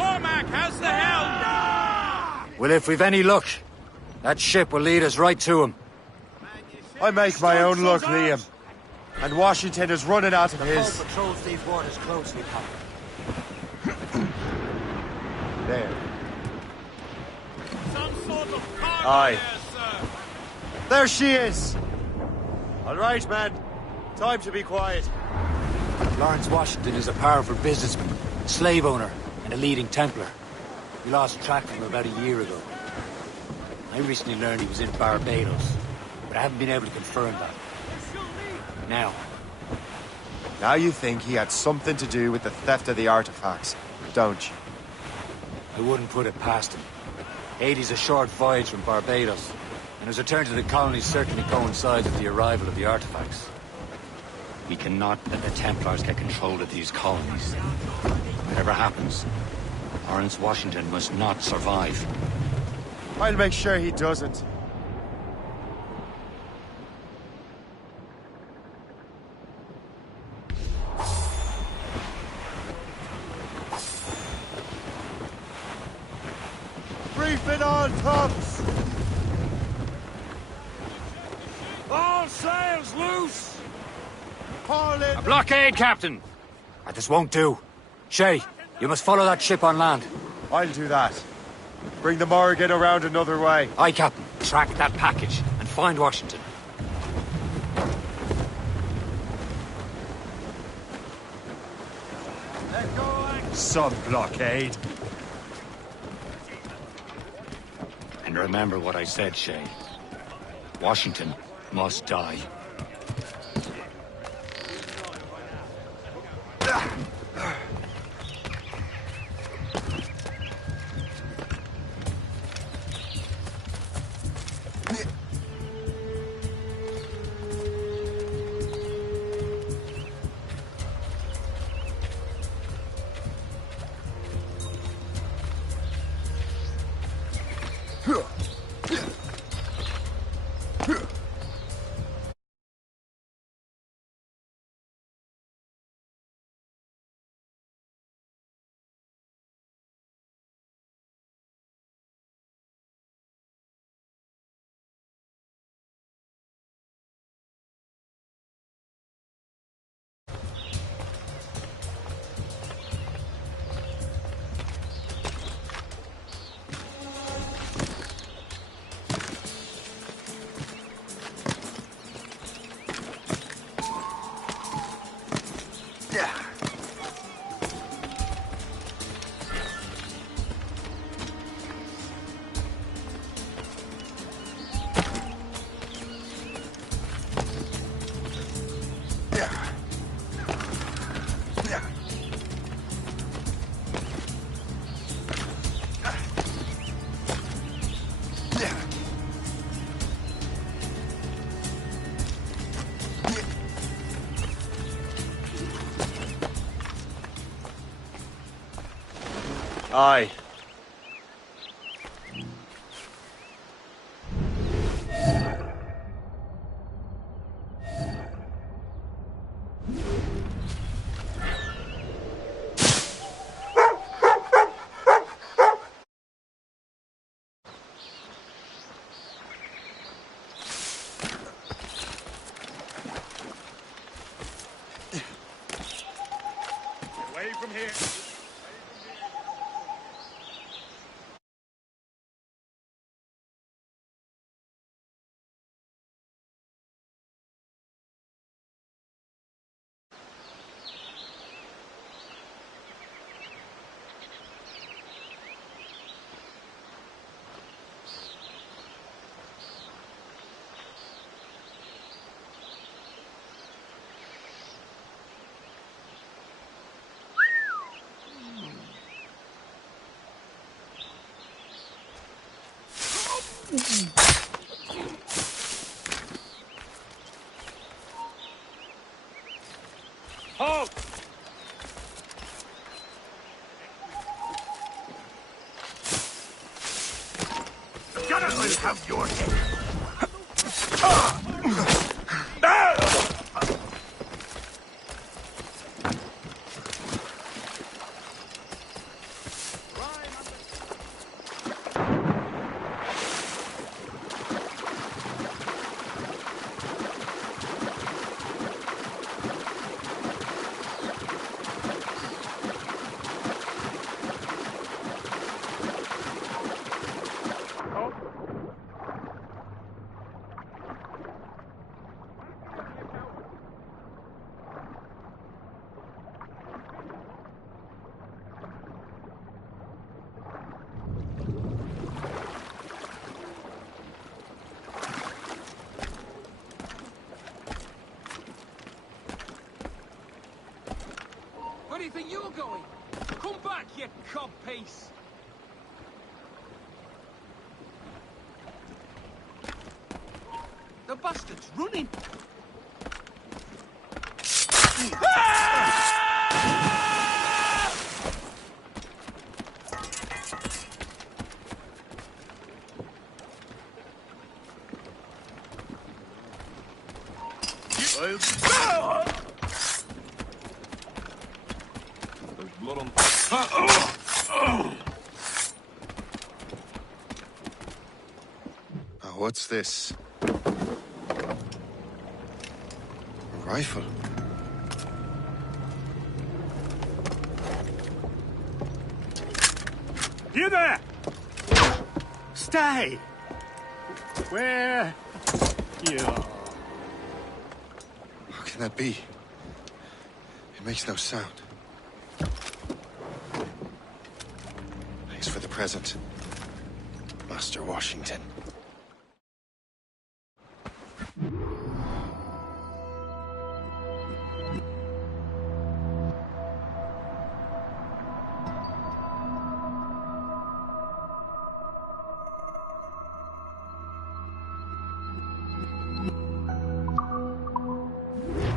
Cormac has the helm! Well, if we've any luck, that ship will lead us right to him. I make my own luck, Liam. And Washington is running out of his. The patrols these waters closely, Pop. There. Some sort of cargo Aye. there, sir. There she is! All right, man. Time to be quiet. Lawrence Washington is a powerful businessman, slave owner, and a leading Templar. We lost track of him about a year ago. I recently learned he was in Barbados, but I haven't been able to confirm that. Now you think he had something to do with the theft of the artifacts, don't you? I wouldn't put it past him. Haiti's a short voyage from Barbados, and his return to the colonies certainly coincides with the arrival of the artifacts. We cannot let the Templars get control of these colonies. Whatever happens, Lawrence Washington must not survive. I'll make sure he doesn't. Briefing all tops! All sails loose! Haul in! A blockade, Captain! This won't do. Shay, you must follow that ship on land. I'll do that. Bring the Morrigan around another way. Aye, Captain. Track that package and find Washington. Some blockade. And remember what I said, Shay. Washington must die. Aye. Away from here. Halt! Gunner will have your head. do you think you're going? Come back, you codpiece! The bastard's running! There's blood on... Oh, what's this? A rifle. You there! Stay! Where you are. How can that be? It makes no sound. Thanks for the present, Master Washington.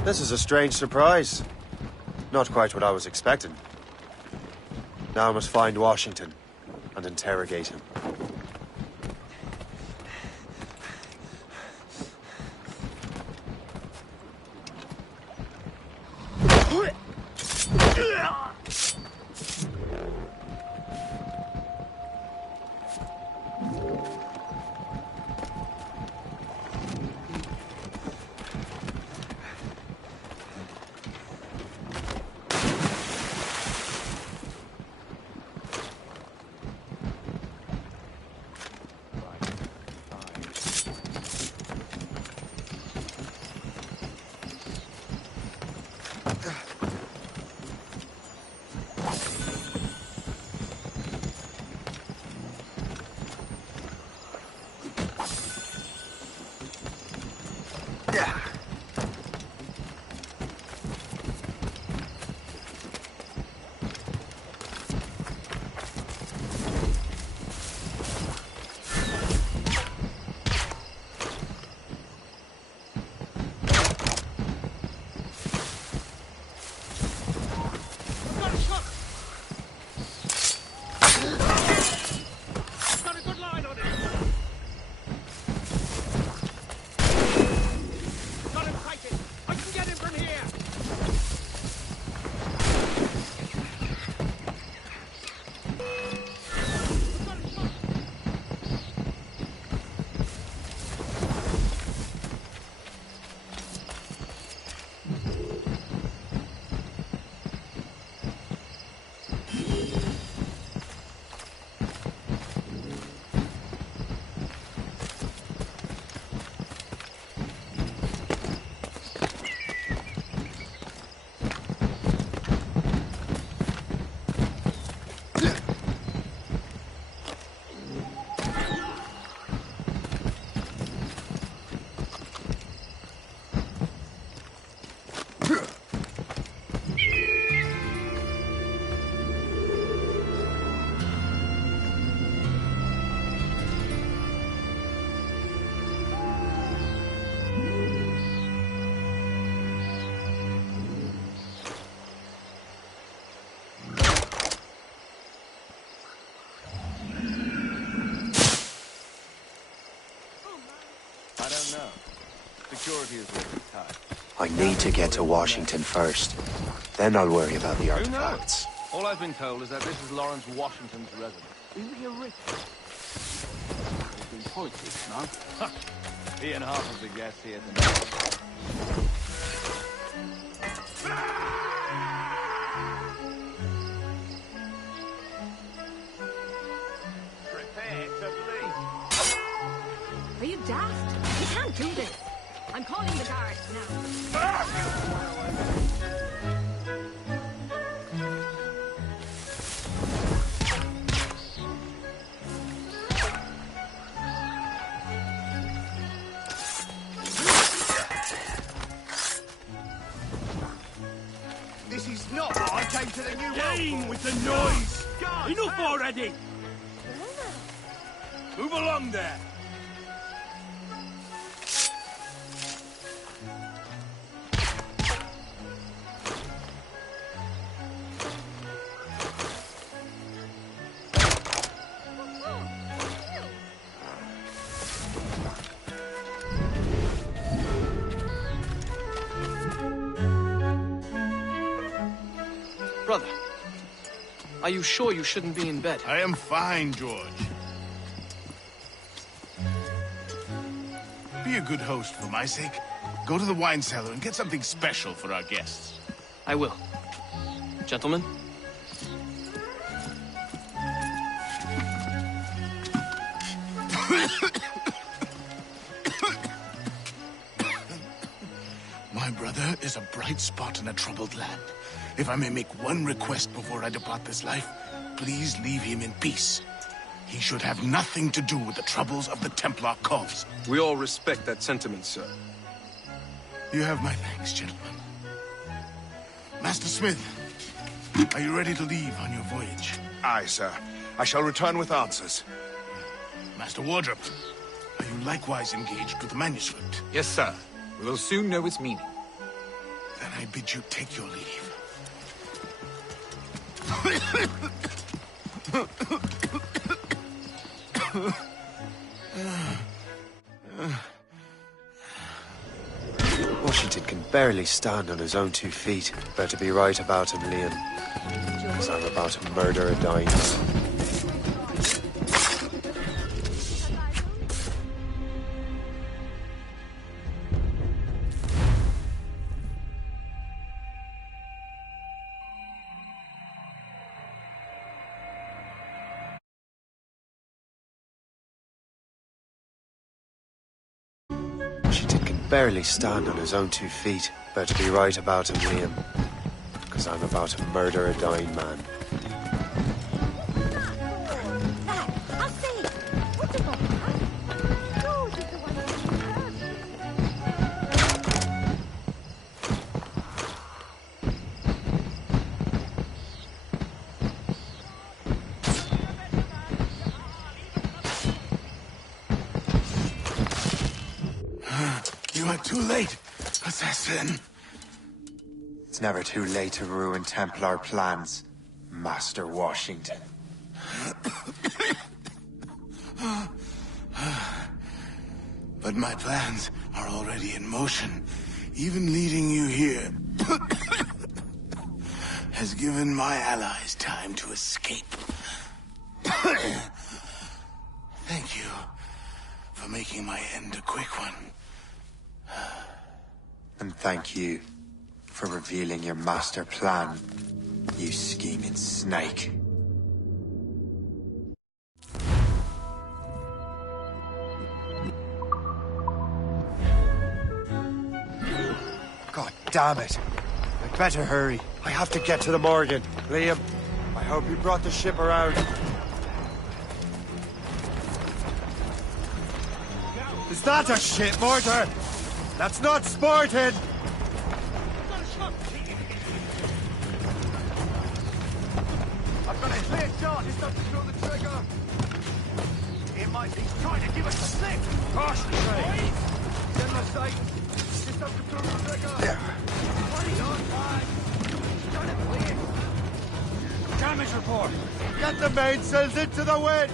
This is a strange surprise. Not quite what I was expecting. Now I must find Washington and interrogate him. Security is really tight. I need to get to Washington first. Then I'll worry about the Who artifacts. knows? All I've been told is that this is Lawrence Washington's residence. Is he a rich? He's been politics, no? He and half of the guests here tonight. Prepare to bleed. Are you daft? You can't do this. I'm calling the guards now. This is not right. came to the new Down with the noise! Enough already! Move along there! Brother, are you sure you shouldn't be in bed? I am fine, George. Be a good host for my sake. Go to the wine cellar and get something special for our guests. I will. Gentlemen? My brother is a bright spot in a troubled land. If I may make one request before I depart this life, please leave him in peace. He should have nothing to do with the troubles of the Templar cause. We all respect that sentiment, sir. You have my thanks, gentlemen. Master Smith, are you ready to leave on your voyage? Aye, sir. I shall return with answers. Master Wardrop, are you likewise engaged with the manuscript? Yes, sir. We will soon know its meaning. Then I bid you take your leave. Washington can barely stand on his own 2 feet. Better be right about him, Liam. Because I'm about to murder a dying man. Barely stand on his own 2 feet. Better be right about him, Liam. Because I'm about to murder a dying man. I'll see. What's it going on? No, this is the one that's You are too late, assassin. It's never too late to ruin Templar plans, Master Washington. But my plans are already in motion. Even leading you here has given my allies time to escape. Thank you for making my end a quick one. And thank you for revealing your master plan, you scheming snake. God damn it. I'd better hurry. I have to get to the Morgan. Liam, I hope you brought the ship around. Is that a shit mortar? That's not sporting! I've got a clear charge. It's up to pull the trigger. It might be trying to give us a slip. Caution, Trey. General sight. It's up to pull the trigger. Yeah. What is on time? Trying to clear. Damage report. Get the mainsails into the wind!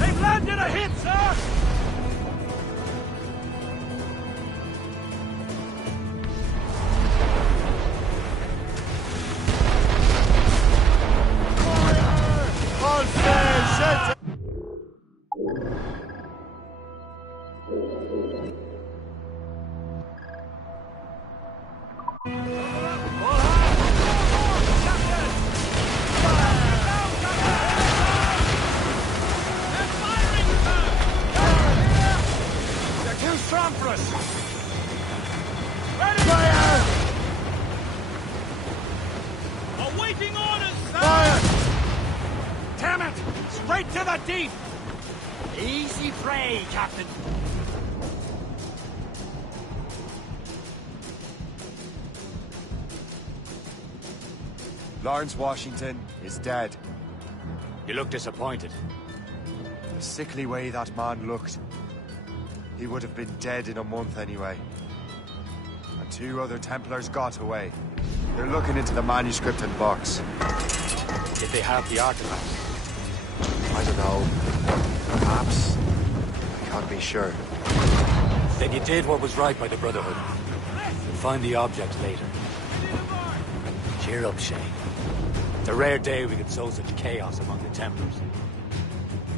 They've landed a hit, sir! On sail, Strong for us! Ready! Fire! Awaiting orders, sir! Fire! Damn it! Straight to the deep! Easy fray, Captain. Lawrence Washington is dead. You look disappointed. The sickly way that man looked. He would have been dead in a month anyway. And 2 other Templars got away. They're looking into the manuscript and box. Did they have the artifacts? I don't know. Perhaps. I can't be sure. Then you did what was right by the Brotherhood. You'll find the object later. Cheer up, Shay. It's a rare day we could sow such chaos among the Templars.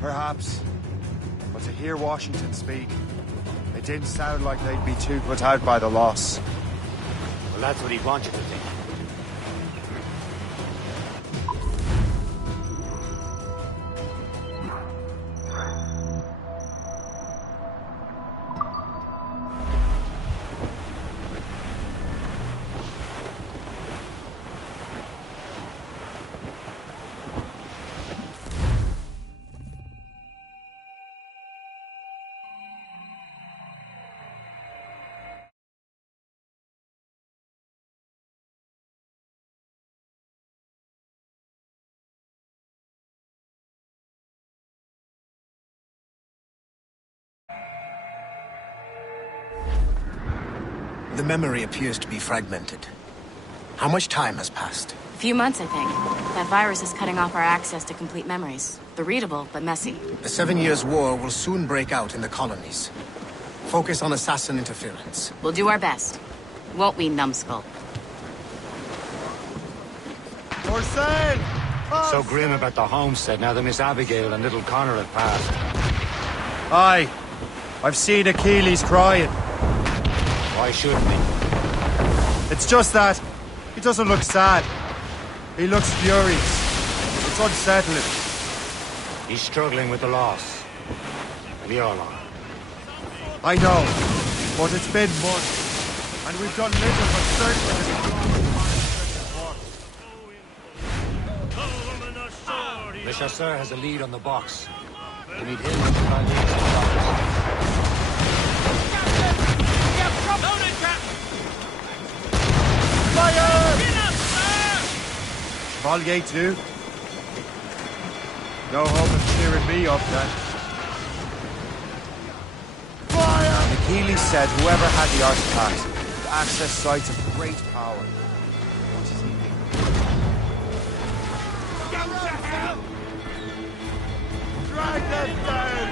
Perhaps. But to hear Washington speak, it didn't sound like they'd be too put out by the loss. Well, that's what he'd want you to think. The memory appears to be fragmented. How much time has passed? A few months, I think. That virus is cutting off our access to complete memories. They're readable, but messy. The 7 Years' War will soon break out in the colonies. Focus on assassin interference. We'll do our best. Won't we, numbskull? For sale! So grim about the homestead now that Miss Abigail and little Connor have passed. Aye. I've seen Achilles crying. Why shouldn't he? It's just that he doesn't look sad. He looks furious. It's unsettling. He's struggling with the loss. We all are. I know, but it's been months, and we've done little but certainly. Le Chasseur has a lead on the box. We need him to find the exit. Chevalier too? No hope of cheering me up then. Fire! Achilles said whoever had the artifact could access sites of great power. What does he mean? Go to hell! Drag them down!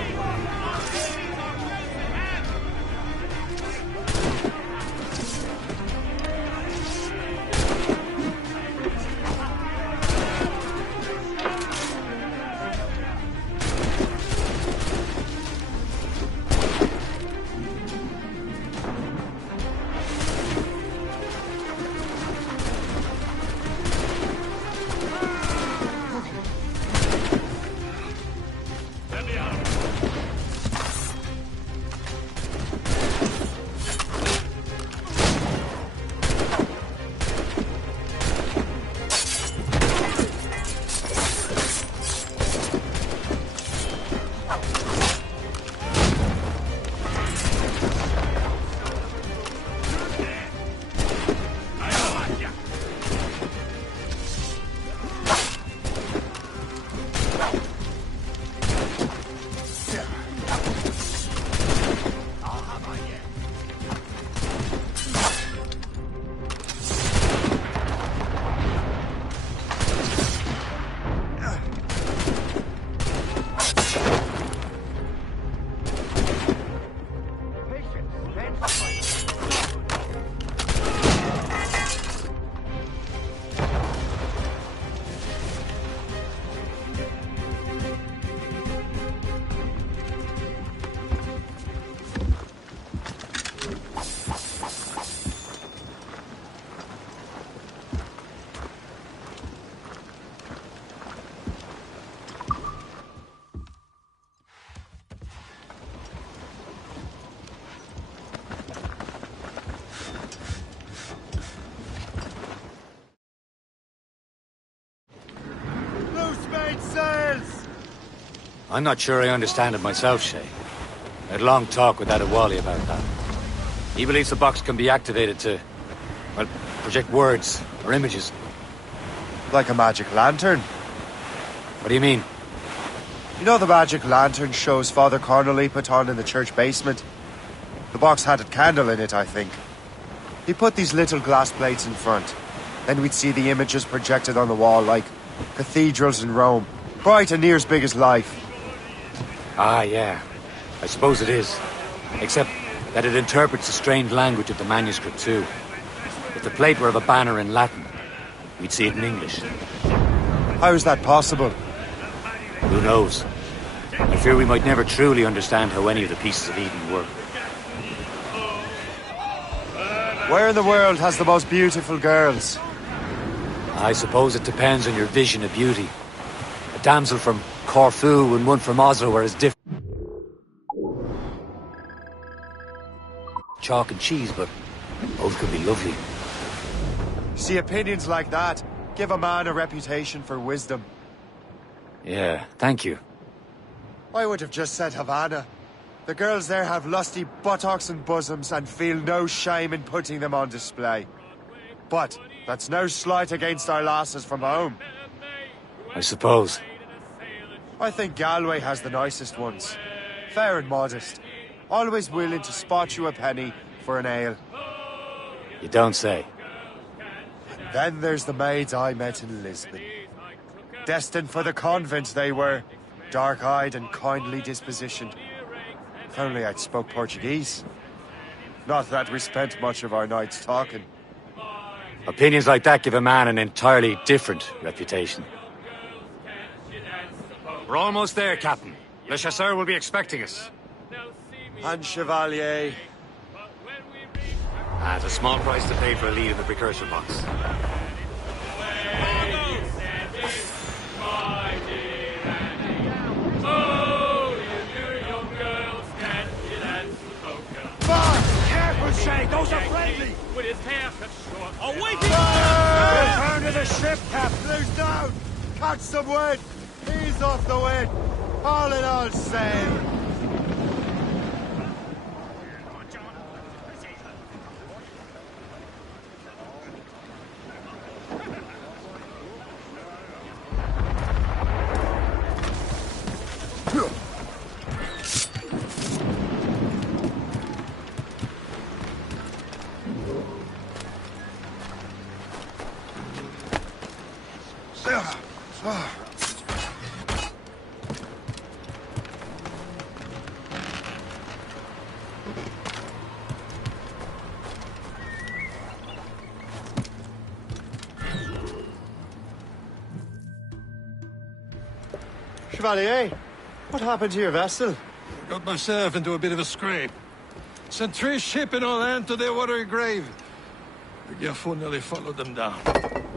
I'm not sure I understand it myself, Shay. I had a long talk with that Wally about that. He believes the box can be activated to, well, project words or images. Like a magic lantern. What do you mean? You know the magic lantern shows Father Connolly put on in the church basement? The box had a candle in it, I think. He put these little glass plates in front. Then we'd see the images projected on the wall like cathedrals in Rome. Bright and near as big as life. Ah, yeah. I suppose it is. Except that it interprets the strange language of the manuscript, too. If the plate were of a banner in Latin, we'd see it in English. How is that possible? Who knows? I fear we might never truly understand how any of the pieces of Eden work. Where in the world has the most beautiful girls? I suppose it depends on your vision of beauty. A damsel from Corfu and one from Oslo are as different. Chalk and cheese, but both could be lovely. See, opinions like that give a man a reputation for wisdom. Yeah, thank you. I would have just said Havana. The girls there have lusty buttocks and bosoms and feel no shame in putting them on display. But that's no slight against our lasses from home. I suppose. I think Galway has the nicest ones. Fair and modest. Always willing to spot you a penny for an ale. You don't say. Then there's the maids I met in Lisbon. Destined for the convent they were. Dark-eyed and kindly dispositioned. If only I'd spoke Portuguese. Not that we spent much of our nights talking. Opinions like that give a man an entirely different reputation. We're almost there, Captain. Le Chasseur will be expecting us. And Chevalier. It's a small price to pay for a lead in the precursor box. Careful, Shay! Those are friendly! With his hair cut short. Away Return to the ship, Cap! Blue's down! Catch some wind! Ease off the wind! All in all, sail! Chevalier, what happened to your vessel? Got myself into a bit of a scrape. Sent 3 ships in all hand to their watery grave. The Gaffo nearly followed them down.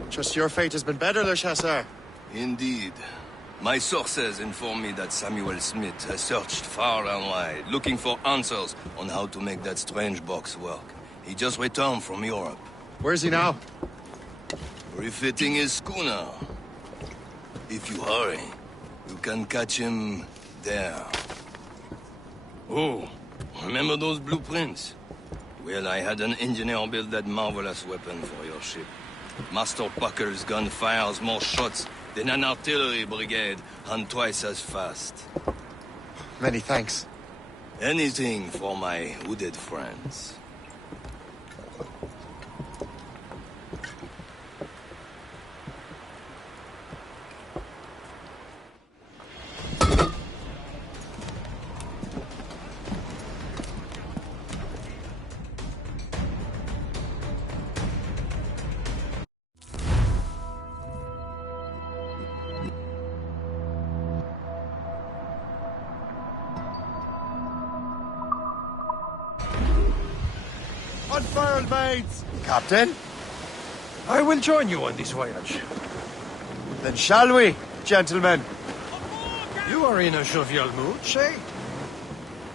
Just your fate has been better, Le Chasseur. Indeed. My sources inform me that Samuel Smith has searched far and wide, looking for answers on how to make that strange box work. He just returned from Europe. Where's he now? Refitting his schooner. If you hurry, you can catch him there. Oh, remember those blueprints? Well, I had an engineer build that marvelous weapon for your ship. Master Pucker's gun fires more shots than an artillery brigade, and twice as fast. Many thanks. Anything for my wounded friends. Unfurled, mates! Captain? I will join you on this voyage. Then shall we, gentlemen? You are in a jovial mood, Shay?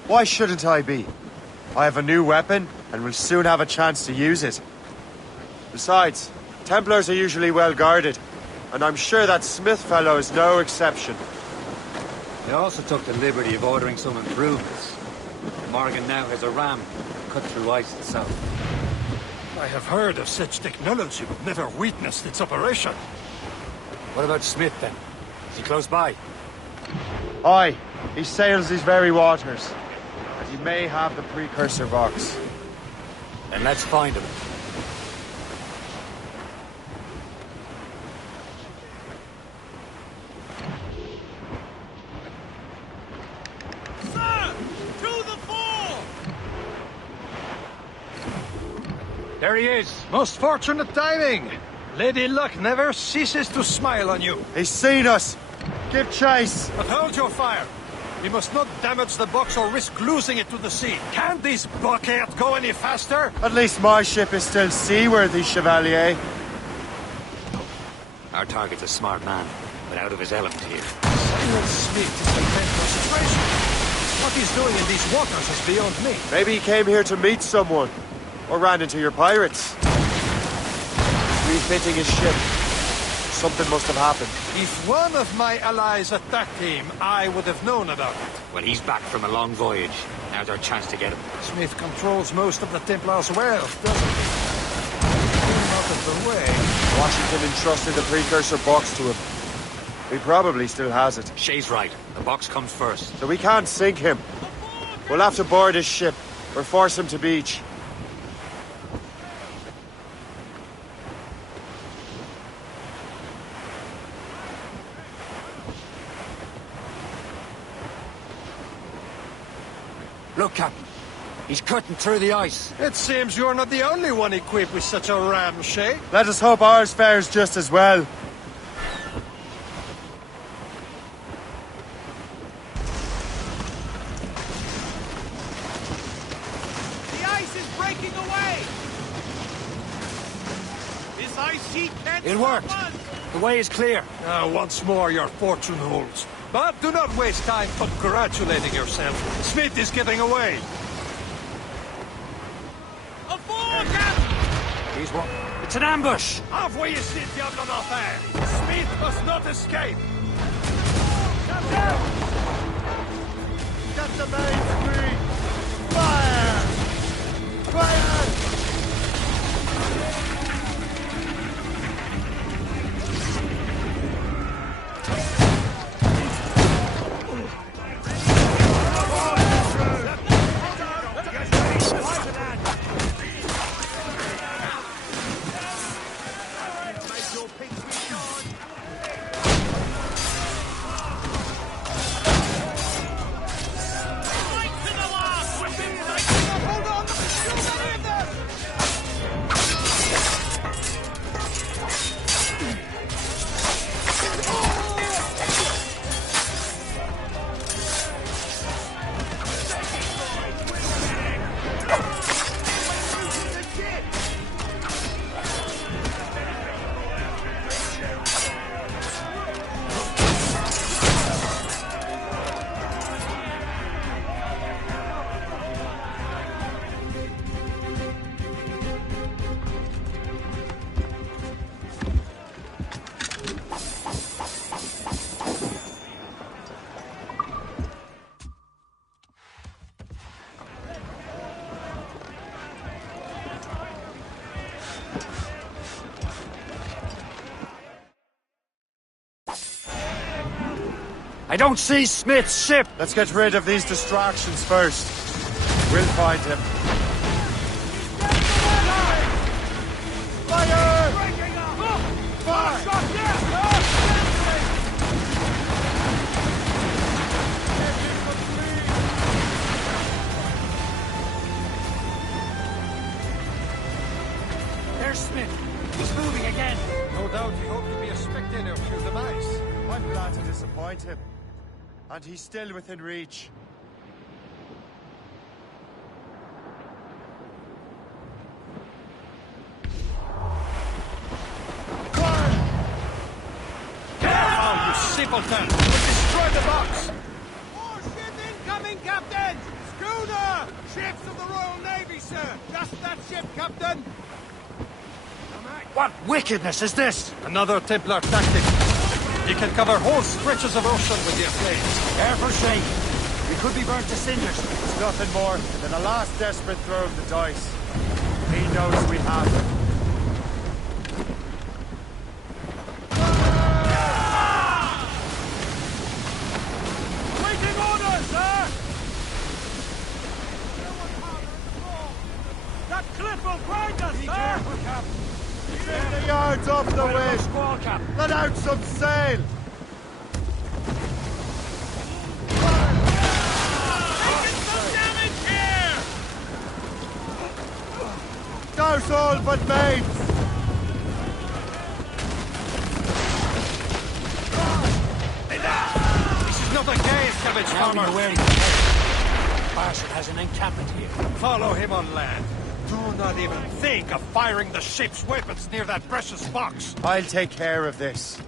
Why shouldn't I be? I have a new weapon, and will soon have a chance to use it. Besides, Templars are usually well guarded, and I'm sure that Smith fellow is no exception. He also took the liberty of ordering some improvements. Morgan now has a ram cut through ice itself. I have heard of such technology, but never witnessed its operation. What about Smith, then? Is he close by? Aye, he sails these very waters. And he may have the precursor box. Then let's find him. There he is! Most fortunate timing! Lady Luck never ceases to smile on you. He's seen us! Give chase! But hold your fire! We must not damage the box or risk losing it to the sea. Can't this bucket go any faster? At least my ship is still seaworthy, Chevalier. Our target's a smart man, but out of his element here. Silent Smith is a mental treasure. What he's doing in these waters is beyond me. Maybe he came here to meet someone. Or ran into your pirates. Refitting his ship. Something must have happened. If one of my allies attacked him, I would have known about it. Well, he's back from a long voyage. Now's our chance to get him. Smith controls most of the Templar's wealth, doesn't he? Out of the way. Washington entrusted the precursor box to him. He probably still has it. Shay's right. The box comes first. So we can't sink him. We'll have to board his ship, or force him to beach. Look, Captain. He's cutting through the ice. It seems you're not the only one equipped with such a ram, Shay. Let us hope ours fares just as well. The ice is breaking away! This ice sheet can't It worked. The way is clear. Once more, your fortune holds. But do not waste time congratulating yourself. Smith is getting away. Aboard, Captain! He's what? It's an ambush! Envoyez ces diables en enfer! Smith must not escape! Captain! Get the main free! Fire! Fire! I don't see Smith's ship! Let's get rid of these distractions first. We'll find him. Fire! There's Smith. He's moving again. No doubt he hoped to be a spectator of your demise. I'm glad to disappoint him. And he's still within reach. Careful, you simpleton! We'll destroy the box! More ship incoming, Captain! Schooner! Ships of the Royal Navy, sir! Just that ship, Captain! What wickedness is this? Another Templar tactic. You can cover whole stretches of ocean with your flames. Careful, Shay. We could be burnt to cinders. It's nothing more than a last desperate throw of the dice. He knows we have him. yards off the wind! Let out some sail! Douse all but mates! This is not a game, savage farmer. Bastard has an encampment here. Follow him on land. Do not even think of firing the ship's weapons near that precious box. I'll take care of this.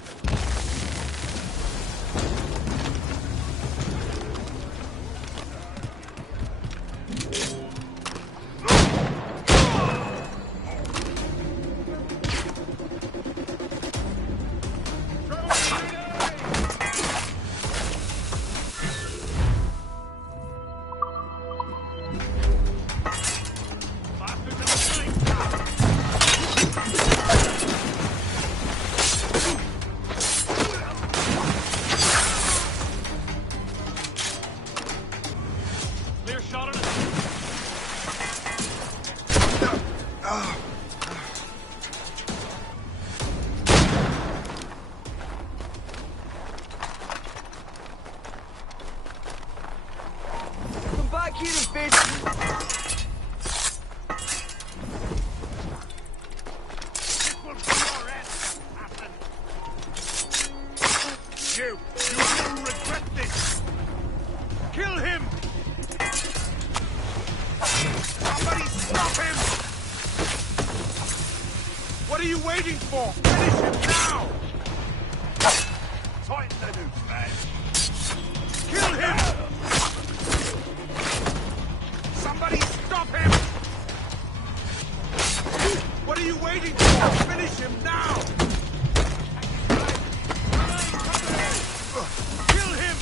You will regret this! Kill him! Somebody stop him! What are you waiting for? Finish him now! Tighten the noose, man. Kill him! Somebody stop him! What are you waiting for? Finish him now! Kill him!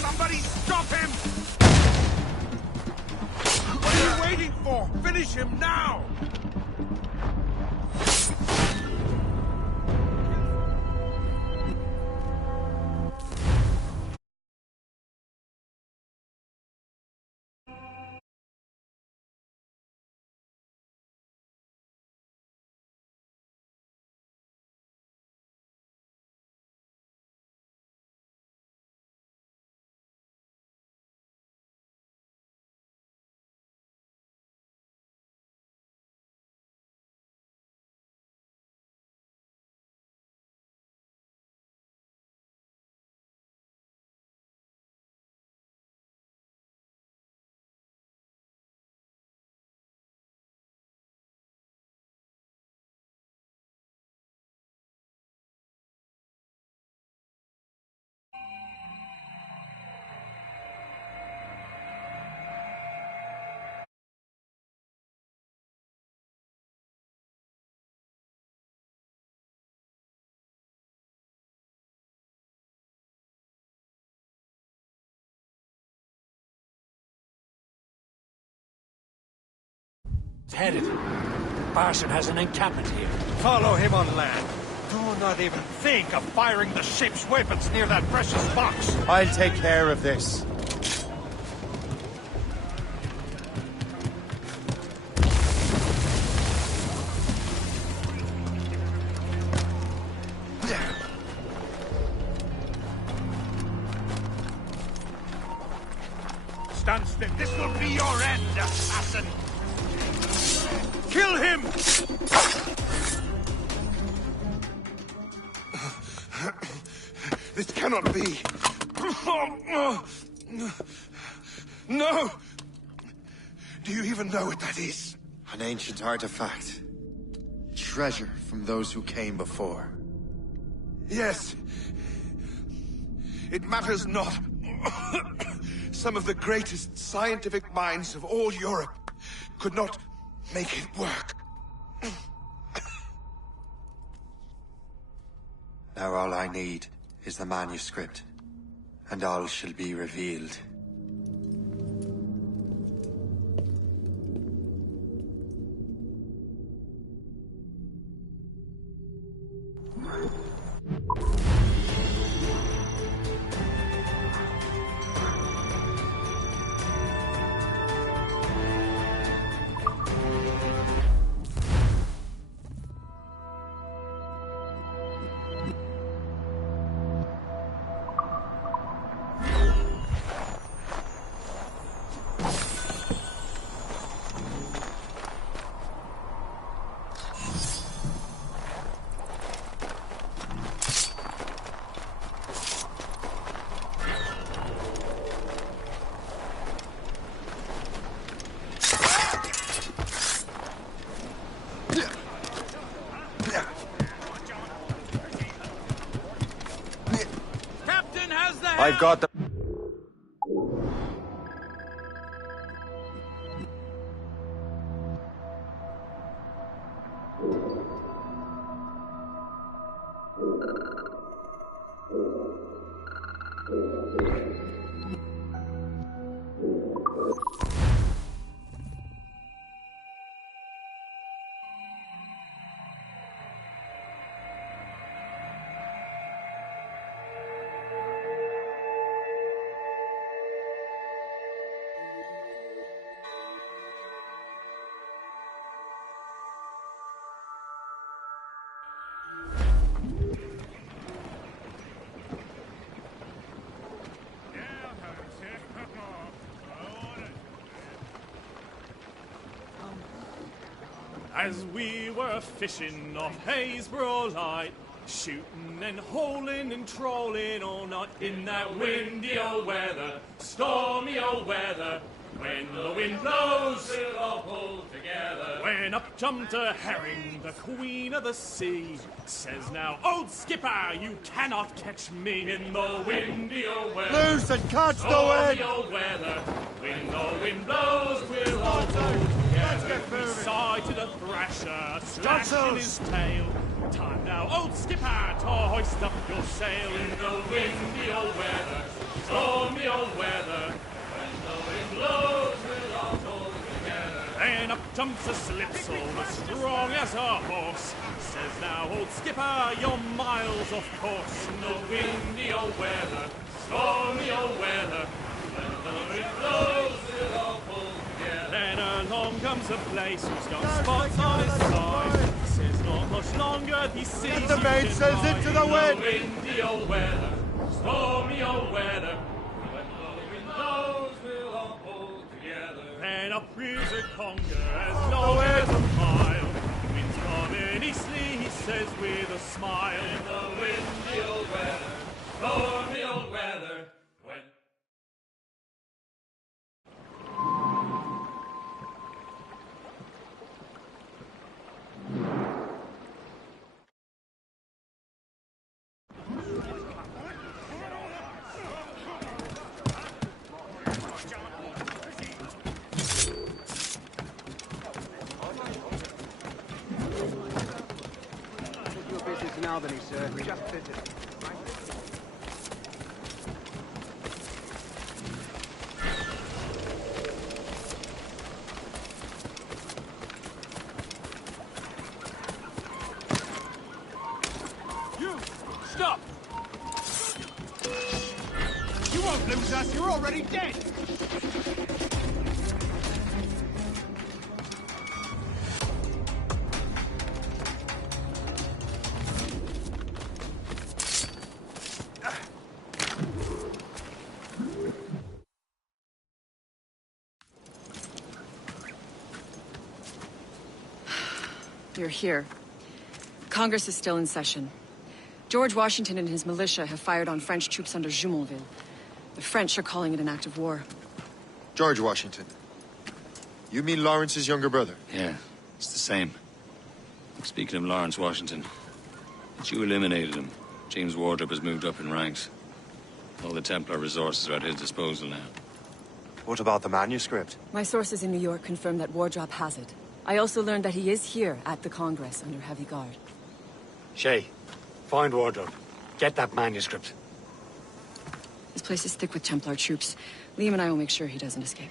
Somebody stop him! What are you waiting for? Finish him now! It's headed. Bastard has an encampment here. Follow him on land. Do not even think of firing the ship's weapons near that precious box. I'll take care of this. Stand still. This will be your end, assassin! Kill him! This cannot be. No! Do you even know what that is? An ancient artifact. Treasure from those who came before. Yes. It matters not. Some of the greatest scientific minds of all Europe could not make it work. Now all I need is the manuscript, and all shall be revealed. I've got the... As we were fishing off Haysborough Light, shooting and holing and trolling all night in that windy old weather, stormy old weather. When the wind blows, we'll all pull together. When up jumped a herring, the queen of the sea, says now, old skipper, you cannot catch me in the windy old weather. Loose and catch the Stormy wind! old weather. When the wind blows, we'll all pull together. We sighted a thrasher, scratching his tail. Time now, old skipper, to hoist up your sail in the windy old weather, stormy old weather. When the wind blows, we'll all pull together. Then up jumps a slipsail, as strong as a horse. Says now, old skipper, you're miles off course in the windy old weather, stormy old weather. When the wind blows, we'll all pull together. Then along comes a place who's got spots on his side. Says not much longer these seas Get the mainsails into the wind! Windy old weather, stormy old weather. When the wind blows, we'll all pull together. Then up rears a conger as long as a mile. Wind's coming eastly, he says with a smile. In the windy old weather, stormy old weather. When Your business in Albany, sir. Just visit. you stop! You won't lose us. You're already dead. You're here. Congress is still in session. George Washington and his militia have fired on French troops under Jumonville. The French are calling it an act of war. George Washington. You mean Lawrence's younger brother? Yeah, it's the same. Speaking of Lawrence Washington, since you eliminated him, James Wardrop has moved up in ranks. All the Templar resources are at his disposal now. What about the manuscript? My sources in New York confirm that Wardrop has it. I also learned that he is here at the Congress under heavy guard. Shay, find Wardrop. Get that manuscript. This place is thick with Templar troops. Liam and I will make sure he doesn't escape.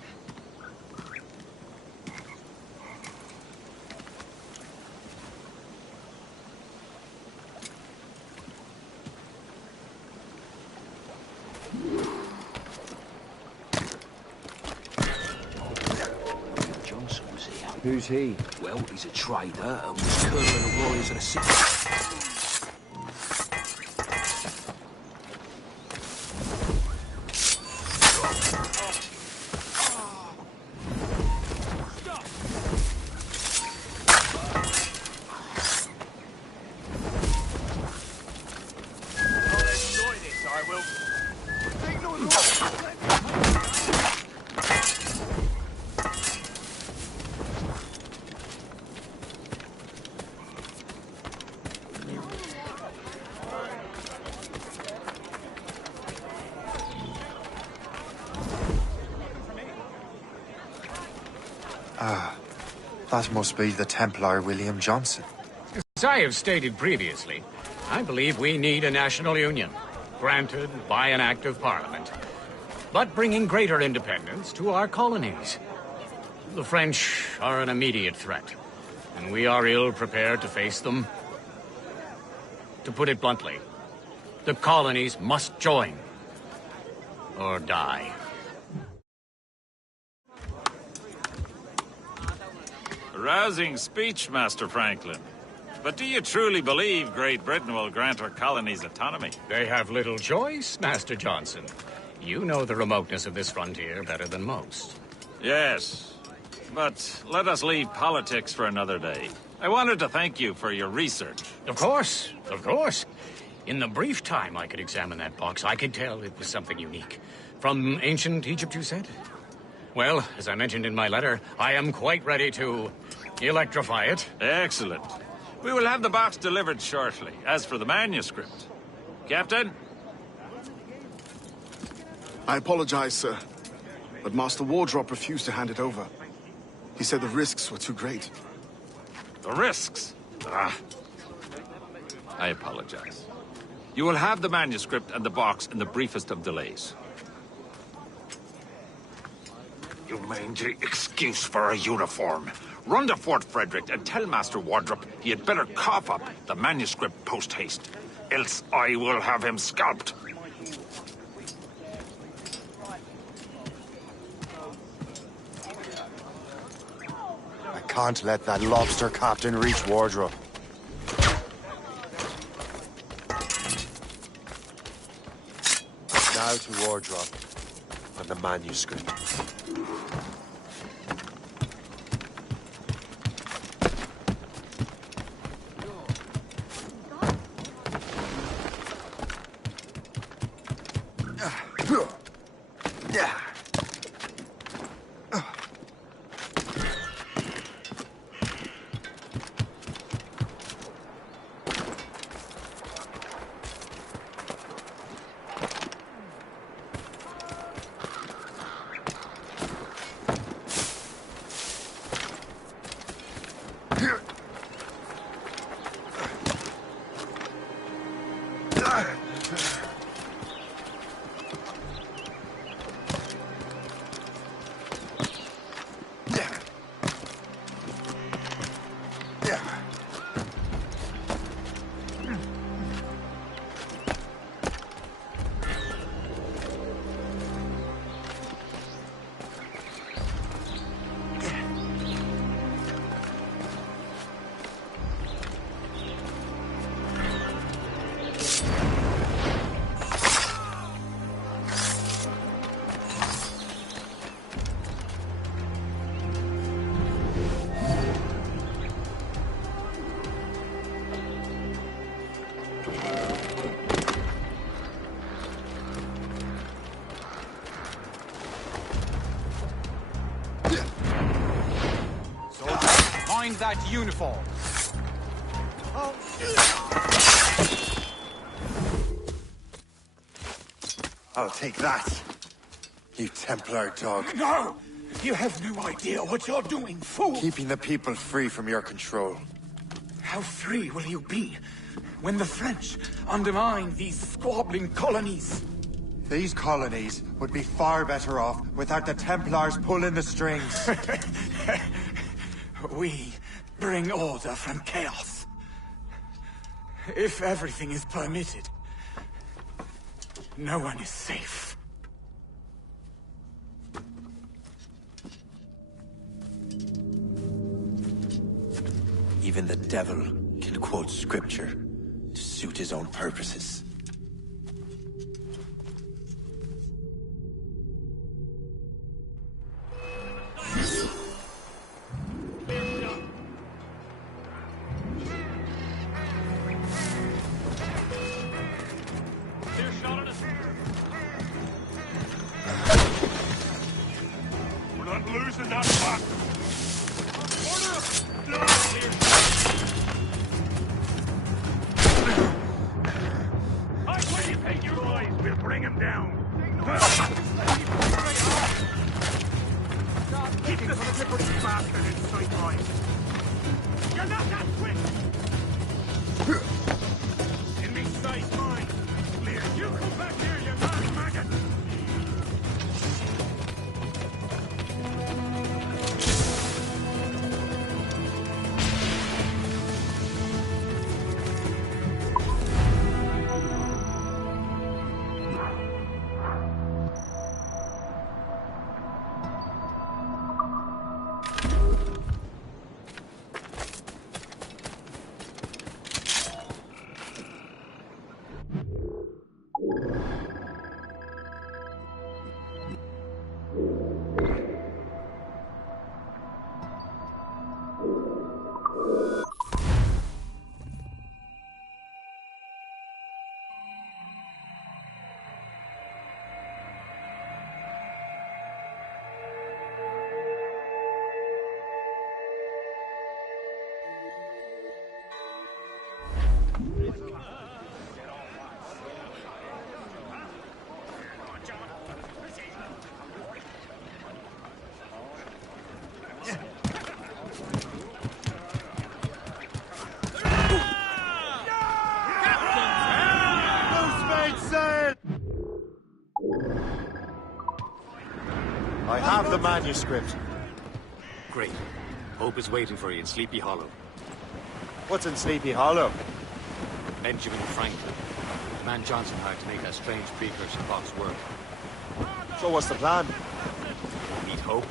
Who's he? Well, he's a trader and was colonel of the warriors of the city. That must be the Templar William Johnson. As I have stated previously, I believe we need a national union, granted by an act of parliament, but bringing greater independence to our colonies. The French are an immediate threat, and we are ill prepared to face them. To put it bluntly, the colonies must join, or die. A rousing speech, Master Franklin. But do you truly believe Great Britain will grant our colonies autonomy? They have little choice, Master Johnson. You know the remoteness of this frontier better than most. Yes, but let us leave politics for another day. I wanted to thank you for your research. Of course, of course. In the brief time I could examine that box, I could tell it was something unique. From ancient Egypt, you said? Well, as I mentioned in my letter, I am quite ready to electrify it. Excellent. We will have the box delivered shortly. As for the manuscript... Captain? I apologize, sir, but Master Wardrop refused to hand it over. He said the risks were too great. The risks? Ah. I apologize. You will have the manuscript and the box in the briefest of delays. You mangy excuse for a uniform. Run to Fort Frederick and tell Master Wardrop he had better cough up the manuscript post-haste. Else I will have him scalped. I can't let that lobster captain reach Wardrop. Now to Wardrop and the manuscript. Find that uniform. I'll take that, you Templar dog. No! You have no idea what you're doing, fool! Keeping the people free from your control. How free will you be when the French undermine these squabbling colonies? These colonies would be far better off without the Templars pulling the strings. We bring order from chaos. If everything is permitted, no one is safe. Even the devil can quote scripture to suit his own purposes. We're not losing that spot. You're not that quick! Enemy sight mine! Clear! You come back here, you mad maggot! I have the manuscript. Great. Hope is waiting for you in Sleepy Hollow. What's in Sleepy Hollow? Benjamin Franklin. The man Johnson hired to make that strange precursor box work. So what's the plan? Meet Hope.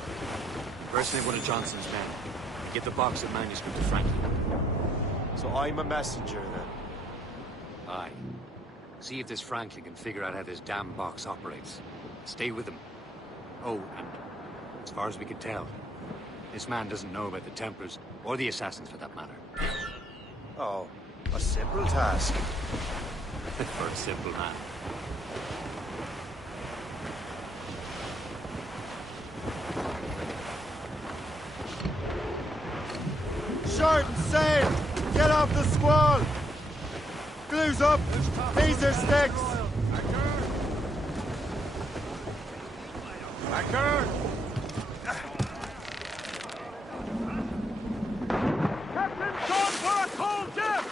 Personate one of Johnson's men. Get the box of manuscript to Franklin. So I'm a messenger, then? Aye. See if this Franklin can figure out how this damn box operates. Stay with him. Oh, and as far as we can tell, this man doesn't know about the Templars, or the Assassins for that matter. Oh, a simple task. For a simple man. Short and sail! Get off the squall! Glues up! These are sticks! Backer! Captain, gone for a cold death!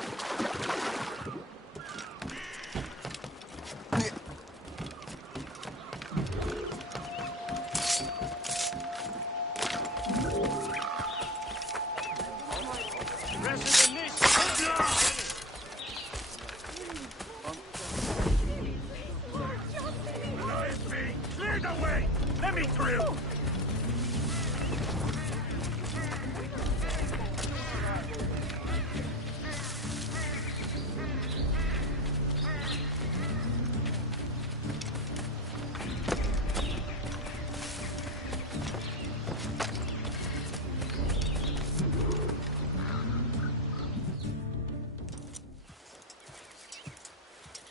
Clear the way! Let me through!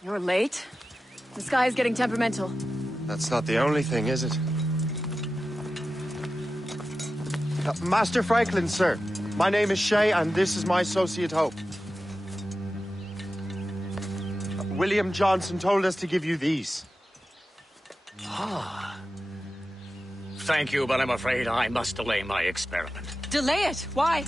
You're late. The sky is getting temperamental. That's not the only thing, is it? Master Franklin, sir. My name is Shay, and this is my associate Hope. William Johnson told us to give you these. Ah. Thank you, but I'm afraid I must delay my experiment. Delay it? Why?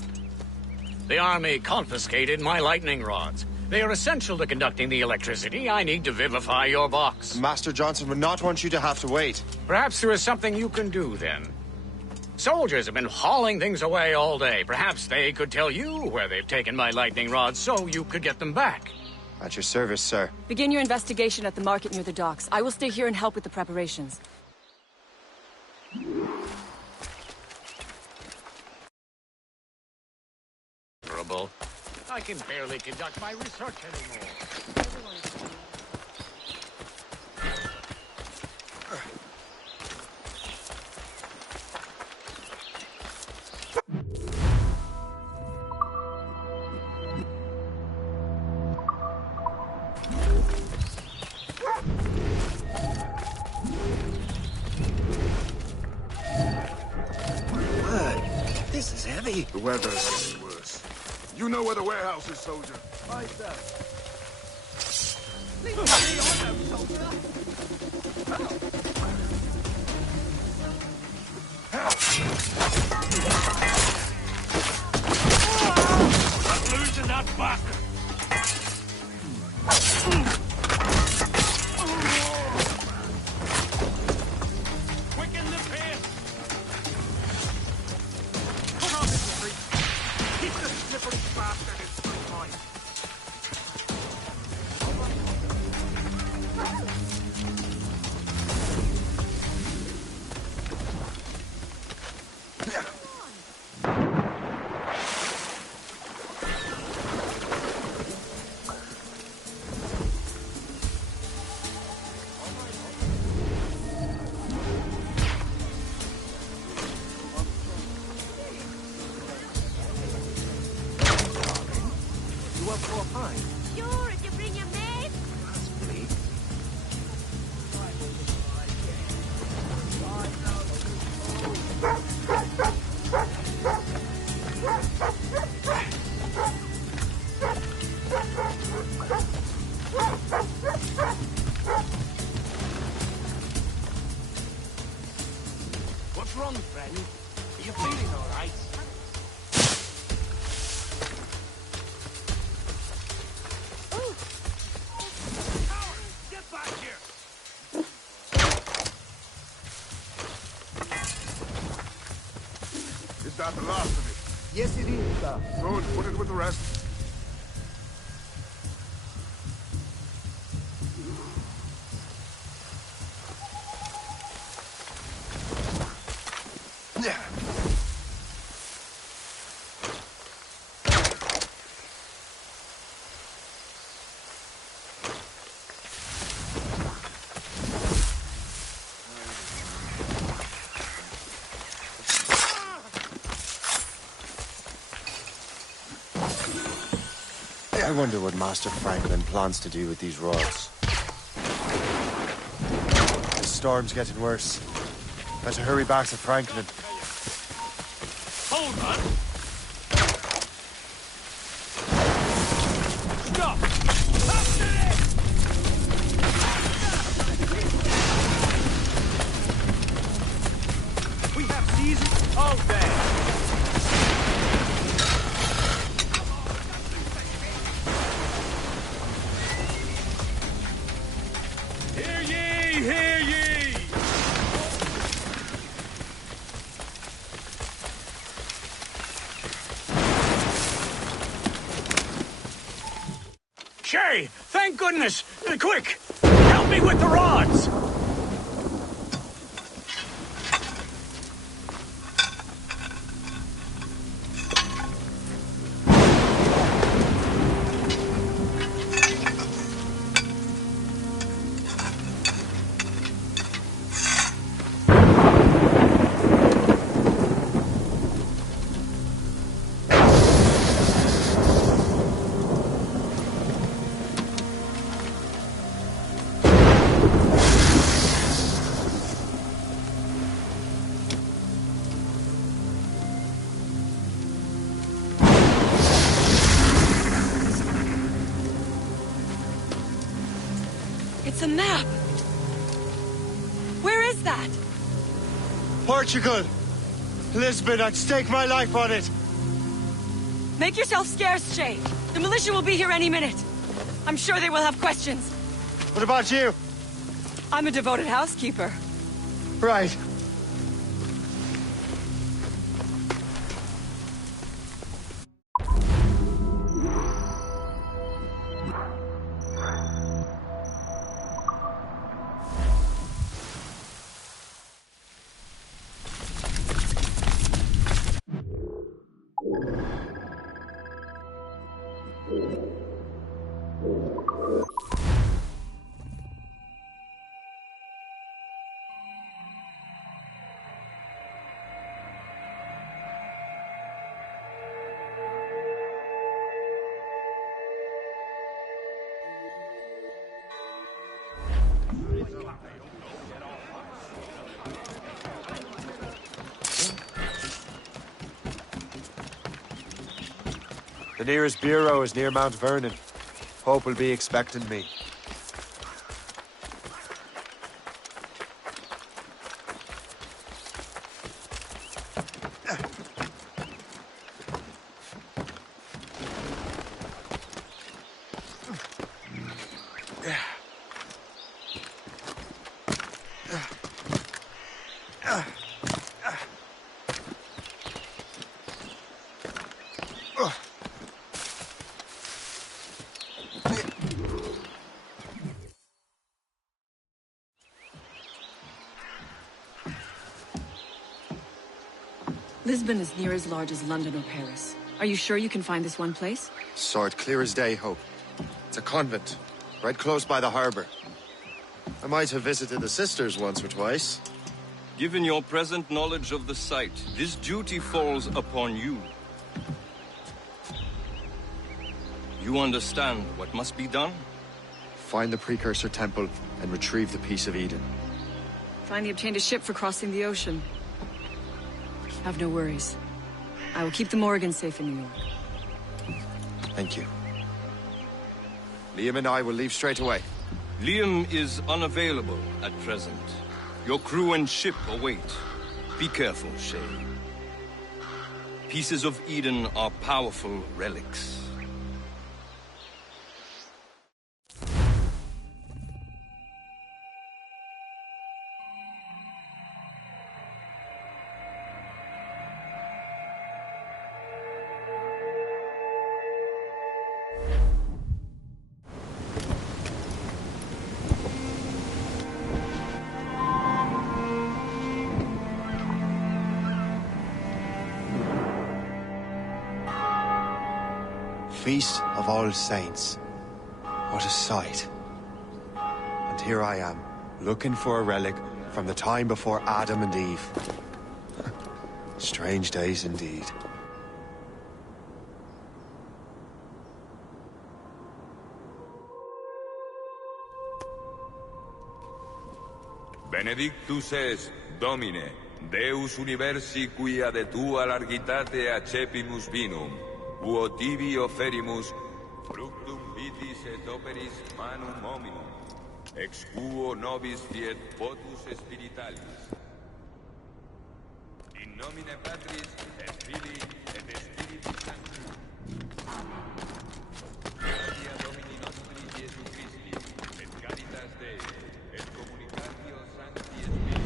The army confiscated my lightning rods. They are essential to conducting the electricity I need to vivify your box. Master Johnson would not want you to have to wait. Perhaps there is something you can do, then. Soldiers have been hauling things away all day. Perhaps they could tell you where they've taken my lightning rods so you could get them back. At your service, sir. Begin your investigation at the market near the docks. I will stay here and help with the preparations. I can barely conduct my research anymore. This is heavy. The weather's getting worse. You know where the warehouse is, soldier. Aye, sir. up for a pint? Sure, if you bring your maid. What's wrong, friend? Are you feeling all right? Get back here! Is that the last of it? Yes, it is, sir. Good, put it with the rest. I wonder what Master Franklin plans to do with these rods. The storm's getting worse. Better hurry back to Franklin. Hold on. Stop! We have seasons all day. Hear ye, hear ye! Shay, thank goodness! Quick! Help me with the rods! It's a map. Where is that? Portugal! Lisbon, I'd stake my life on it! Make yourself scarce, Shay. The militia will be here any minute. I'm sure they will have questions. What about you? I'm a devoted housekeeper. Right. The nearest bureau is near Mount Vernon. Hope will be expecting me. Lisbon is near as large as London or Paris. Are you sure you can find this one place? Saw it clear as day, Hope. It's a convent, right close by the harbor. I might have visited the sisters once or twice. Given your present knowledge of the site, this duty falls upon you. You understand what must be done? Find the Precursor Temple and retrieve the Piece of Eden. Finally obtained a ship for crossing the ocean. Have no worries. I will keep the Morgans safe in New York. Thank you. Liam and I will leave straight away. Liam is unavailable at present. Your crew and ship await. Be careful, Shay. Pieces of Eden are powerful relics. Feast of All Saints. What a sight. And here I am, looking for a relic from the time before Adam and Eve. Strange days indeed. Benedictus es, Domine, Deus universi quia de tua largitate accepimus vinum, uo tibi oferimus fructum vitis et operis manum hominum, ex quo nobis fiet potus spiritualis. In nomine Patris et Filii et Spiritus Sancti. Gloria Domini nostri Iesu Christi, et caritas Dei, et communicatio Sancti Spiritus.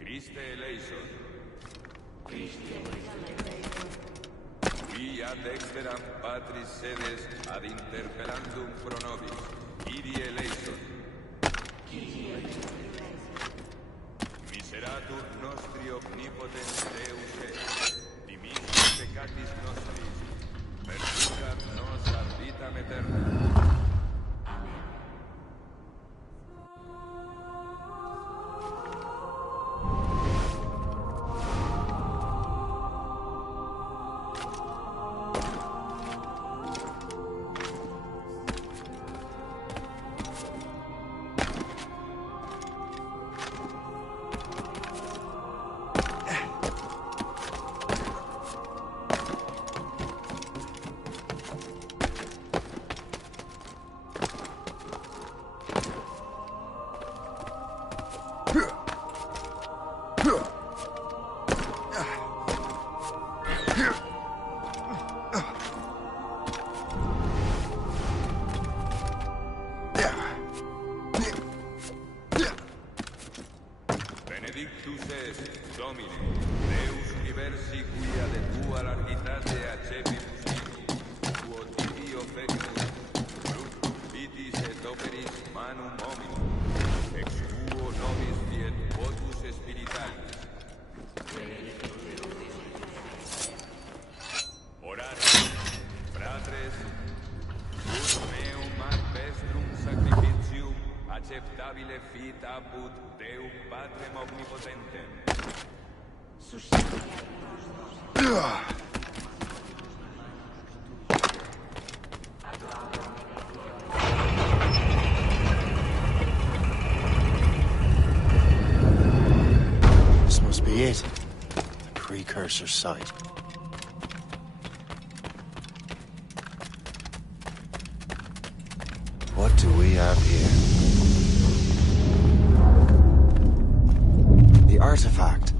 Christe eleison. Qui ad exteram Patris sedes ad interpellandum pro nobis, idi eleison. Miseratur nostri omnipotens Deus est, dimissus peccatis nostris, perducat nos ad vitam aeterna. Acceptabile fit apud Deum Patrem omnipotentem. This must be it. The Precursor site. What do we have here? The artifact.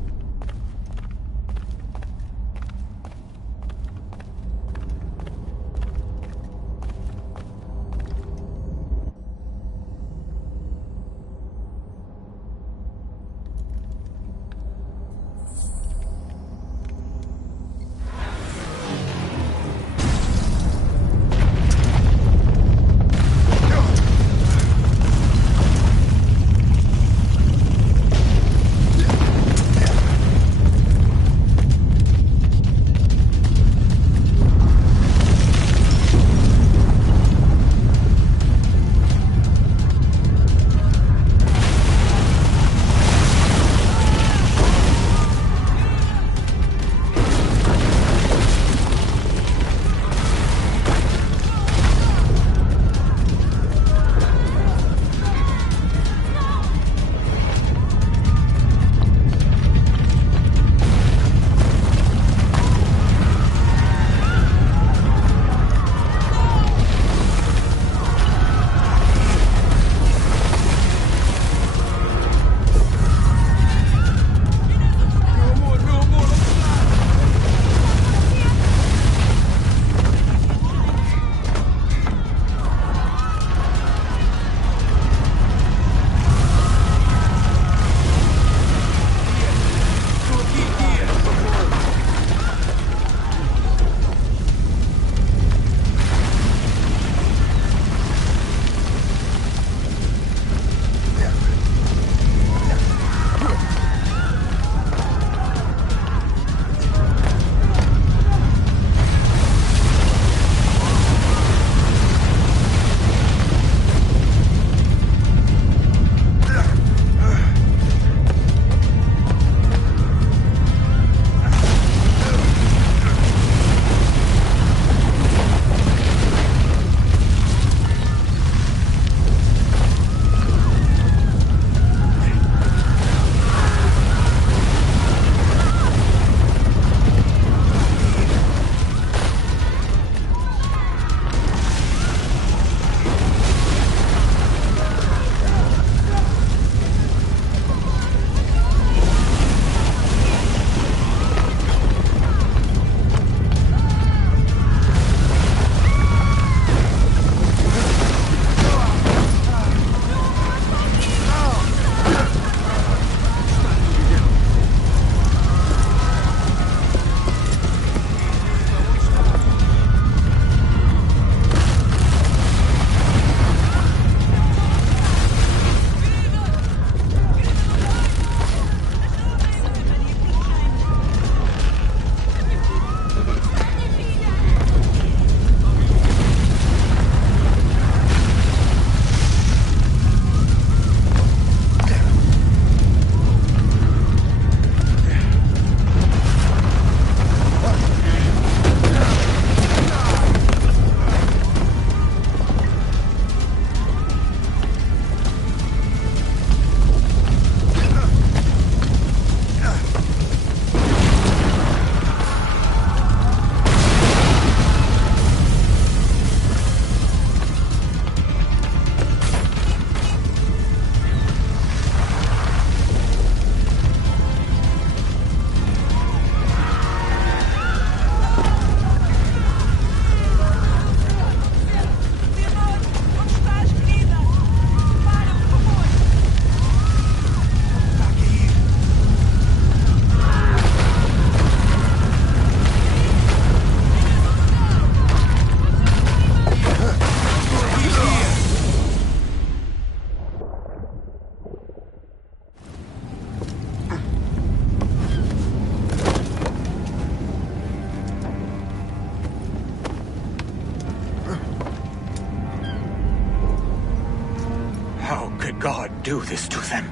God do this to them?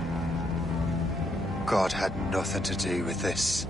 God had nothing to do with this.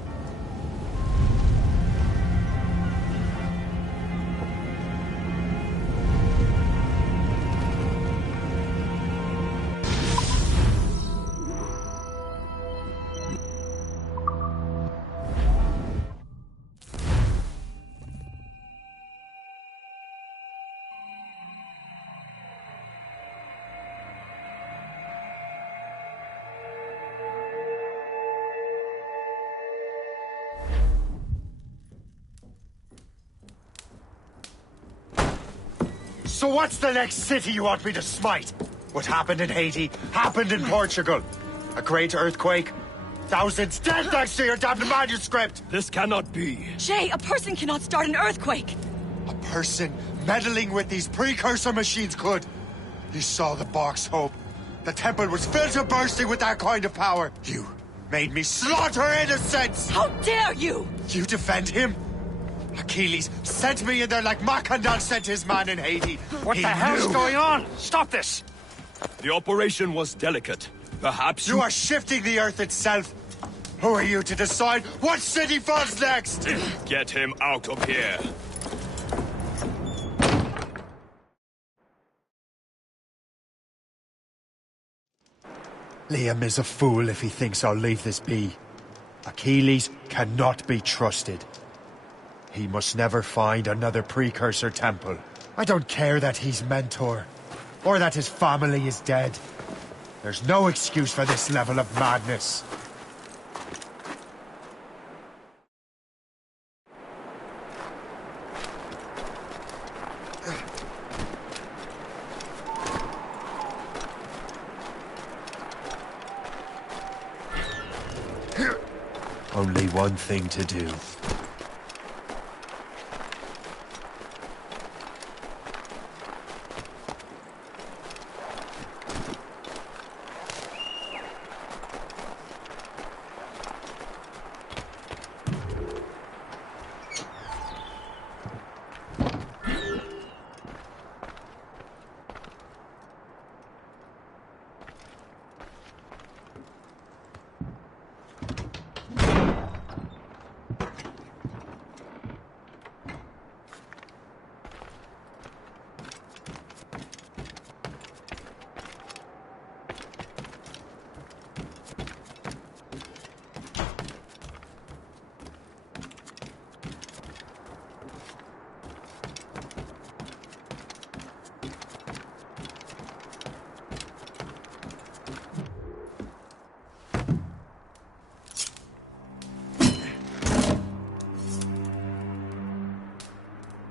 So what's the next city you want me to smite? What happened in Haiti happened in Portugal. A great earthquake. Thousands dead thanks to your damned manuscript! This cannot be. Shay, a person cannot start an earthquake! A person meddling with these precursor machines could. You saw the box, Hope. The temple was filled to bursting with that kind of power. You made me slaughter innocents! How dare you! You defend him? Achilles sent me in there like Macandal sent his man in Haiti. What the hell's going on? Stop this! The operation was delicate. Perhaps you are shifting the earth itself. Who are you to decide what city falls next? Get him out of here. Liam is a fool if he thinks I'll leave this be. Achilles cannot be trusted. He must never find another precursor temple. I don't care that he's mentor, or that his family is dead. There's no excuse for this level of madness. Only one thing to do.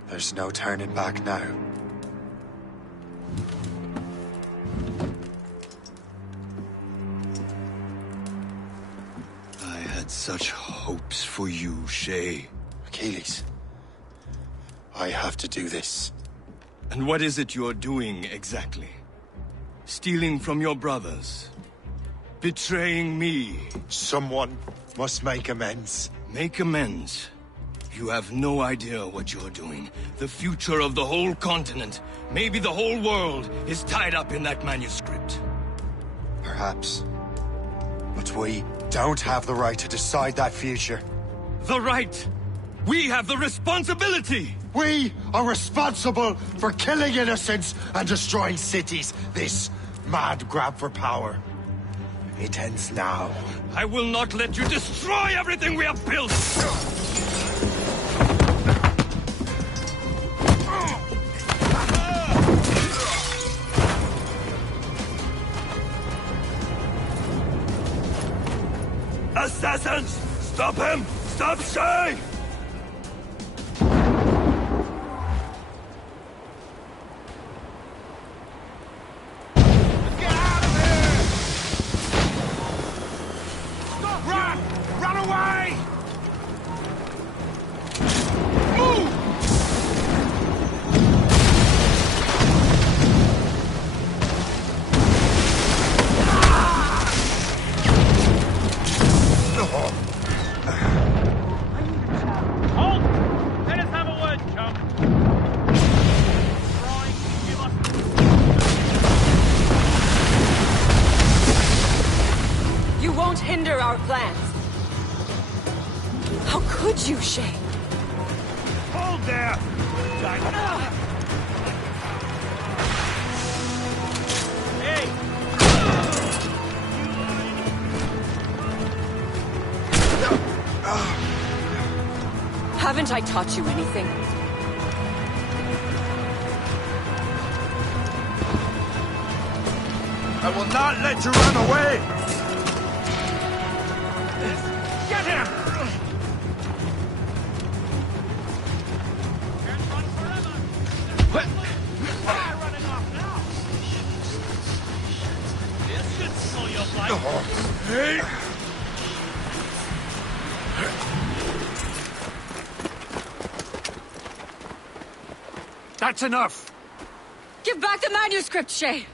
There's no turning back now. I had such hopes for you, Shay. Achilles, I have to do this. And what is it you're doing exactly? Stealing from your brothers? Betraying me? Someone must make amends. Make amends? You have no idea what you're doing. The future of the whole continent, maybe the whole world, is tied up in that manuscript. Perhaps. But we don't have the right to decide that future. The right! We have the responsibility! We are responsible for killing innocents and destroying cities. This mad grab for power. It ends now. I will not let you destroy everything we have built! Assassins! Stop him! Stop Shay! Get out of here! Stop! Run! Run away! Move! Halt! Let us have a word, chum. Trying to give us... You won't hinder our plans. How could you, Shay? Hold there! Hey! Haven't I taught you anything? I will not let you run away! Get him! Can't run forever! That's enough! Give back the manuscript, Shay!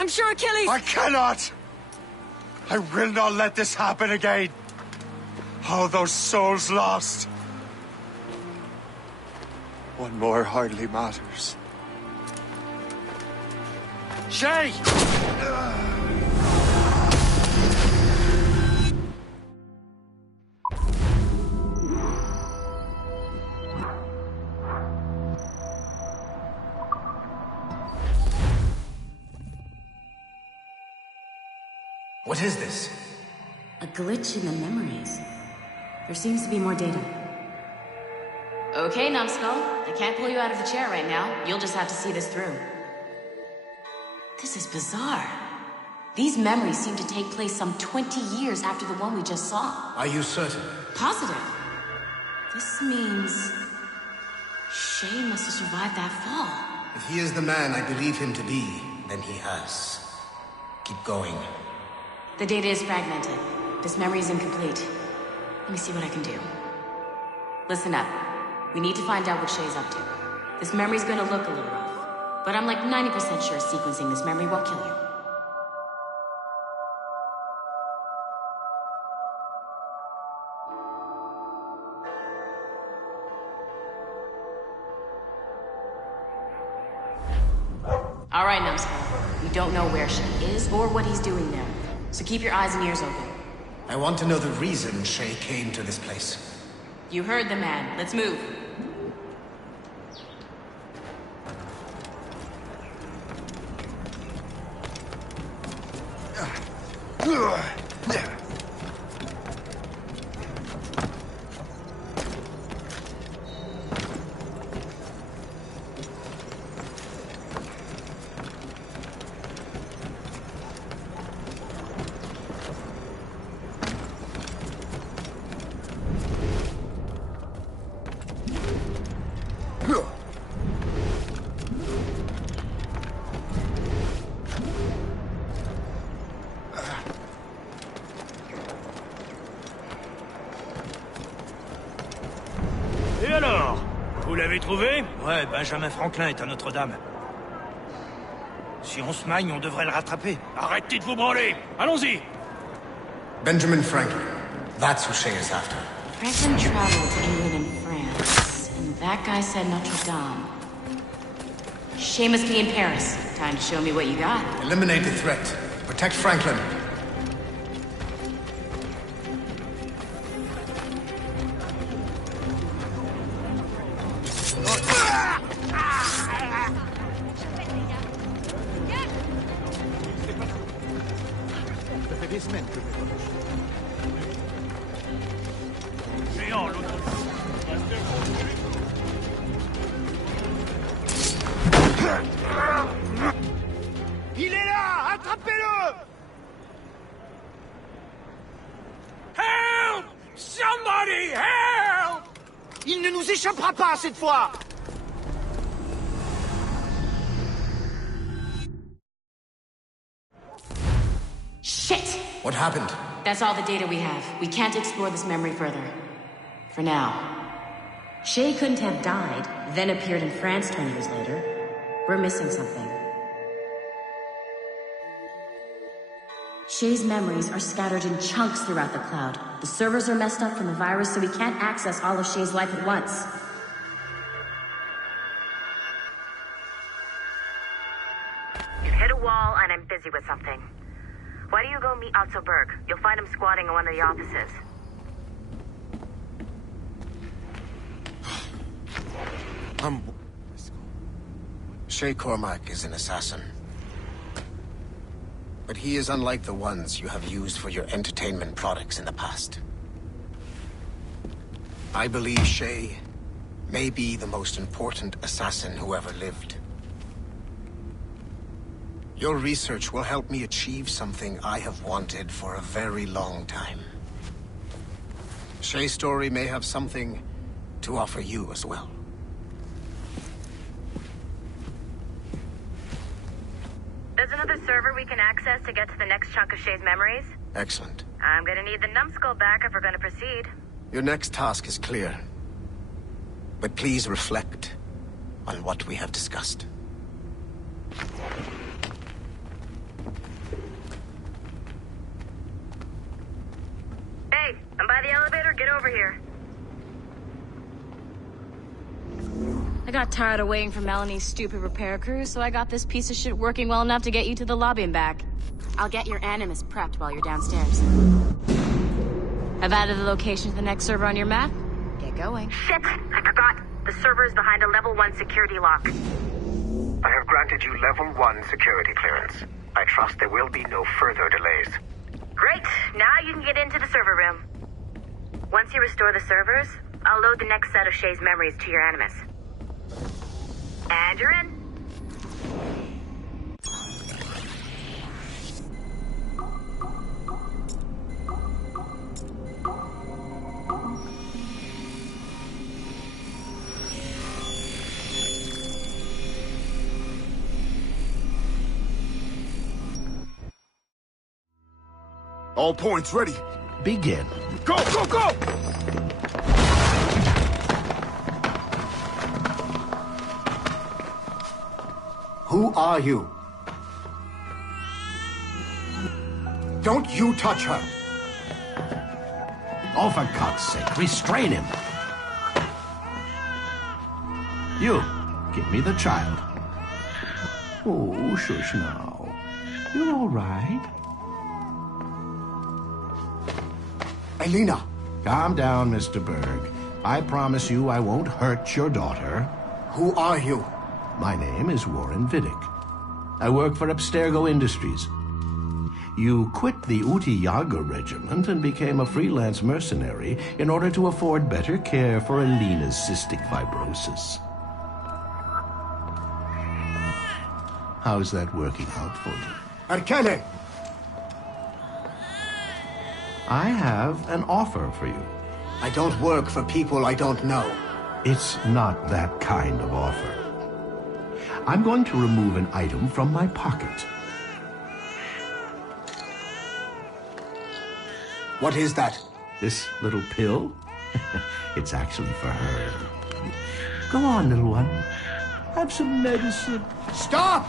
I'm sure Achilles... I cannot! I will not let this happen again! All those souls lost! One more hardly matters. Shay! What is this? A glitch in the memories. There seems to be more data. Okay, Numbskull. I can't pull you out of the chair right now. You'll just have to see this through. This is bizarre. These memories seem to take place some 20 years after the one we just saw. Are you certain? Positive. This means... Shay must have survived that fall. If he is the man I believe him to be, then he has. Keep going. The data is fragmented. This memory is incomplete. Let me see what I can do. Listen up. We need to find out what Shay's up to. This memory's gonna look a little rough, but I'm like 90% sure sequencing this memory won't kill you. All right, Numbskull. We don't know where Shay is or what he's doing there, so keep your eyes and ears open. I want to know the reason Shay came to this place. You heard the man. Let's move. Et alors? Vous l'avez trouvé? Ouais, Benjamin Franklin est à Notre-Dame. Si on se magne, on devrait le rattraper. Arrêtez de vous branler! Allons-y! Benjamin Franklin. That's who Shay is after. Franklin traveled to England and France, and that guy said Notre Dame. Shay must be in Paris. Time to show me what you got. Eliminate the threat. Protect Franklin. Il est là! Attrapez-le! Help! Somebody help! Il ne nous échappera pas cette fois! Shit! What happened? That's all the data we have. We can't explore this memory further. For now. Shay couldn't have died, then appeared in France 20 years later. We're missing something. Shay's memories are scattered in chunks throughout the cloud. The servers are messed up from the virus, so we can't access all of Shay's life at once. You've hit a wall, and I'm busy with something. Why don't you go meet Otto Berg? You'll find him squatting in one of the offices. Shay Cormac is an assassin. But he is unlike the ones you have used for your entertainment products in the past. I believe Shay may be the most important assassin who ever lived. Your research will help me achieve something I have wanted for a very long time. Shay's story may have something to offer you as well. There's an another server we can access to get to the next chunk of Shay's memories? Excellent. I'm gonna need the numbskull back if we're gonna proceed. Your next task is clear. But please reflect on what we have discussed. Hey, I'm by the elevator. Get over here. I got tired of waiting for Melanie's stupid repair crew, so I got this piece of shit working well enough to get you to the lobby and back. I'll get your Animus prepped while you're downstairs. I've added the location to the next server on your map. Get going. Shit! I forgot. The server is behind a level 1 security lock. I have granted you level 1 security clearance. I trust there will be no further delays. Great! Now you can get into the server room. Once you restore the servers, I'll load the next set of Shay's memories to your Animus. And you're in. All points ready. Begin. Go, go, go! Who are you? Don't you touch her! Oh, for God's sake, restrain him. You, give me the child. Oh, shush now. You're all right. Elena! Calm down, Mr. Berg. I promise you I won't hurt your daughter. Who are you? My name is Warren Vidic. I work for Abstergo Industries. You quit the Uti Yaga regiment and became a freelance mercenary in order to afford better care for Elena's cystic fibrosis. How's that working out for you? Arkele! I have an offer for you. I don't work for people I don't know. It's not that kind of offer. I'm going to remove an item from my pocket. What is that? This little pill? It's actually for her. Go on, little one. Have some medicine. Stop!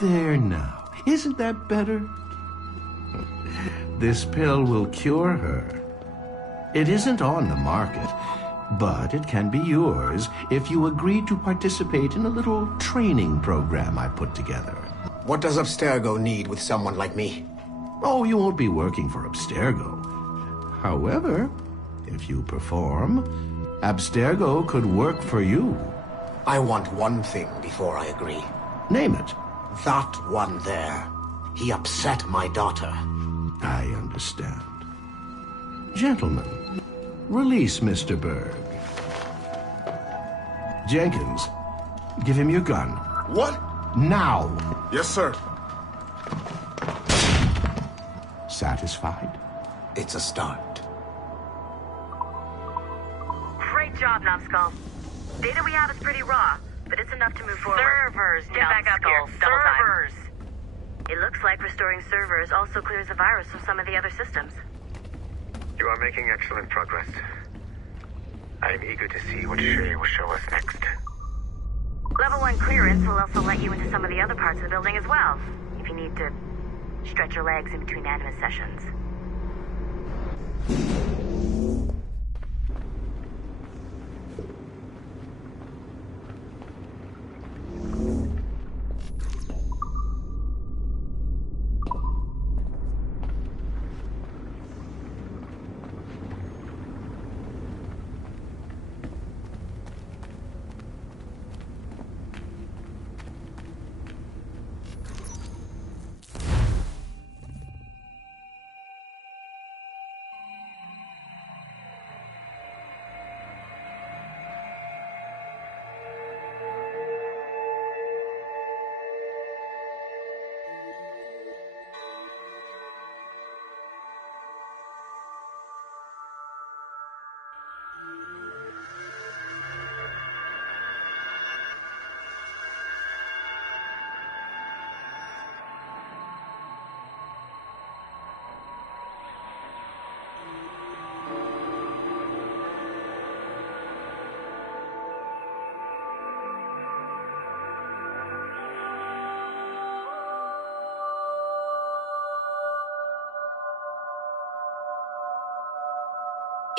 There now. Isn't that better? This pill will cure her. It isn't on the market, but it can be yours if you agree to participate in a little training program I put together. What does Abstergo need with someone like me? Oh, you won't be working for Abstergo. However, if you perform, Abstergo could work for you. I want one thing before I agree. Name it. That one there. He upset my daughter. I understand. Gentlemen, release Mr. Berg. Jenkins, give him your gun. What? Now! Yes, sir. Satisfied? It's a start. Great job, Numbskull. Data we have is pretty raw, but it's enough to move forward. Servers, get back up here. Servers! It looks like restoring servers also clears the virus from some of the other systems. You are making excellent progress. I am eager to see what Shay will show us next. Level 1 clearance will also let you into some of the other parts of the building as well, if you need to stretch your legs in between Animus sessions.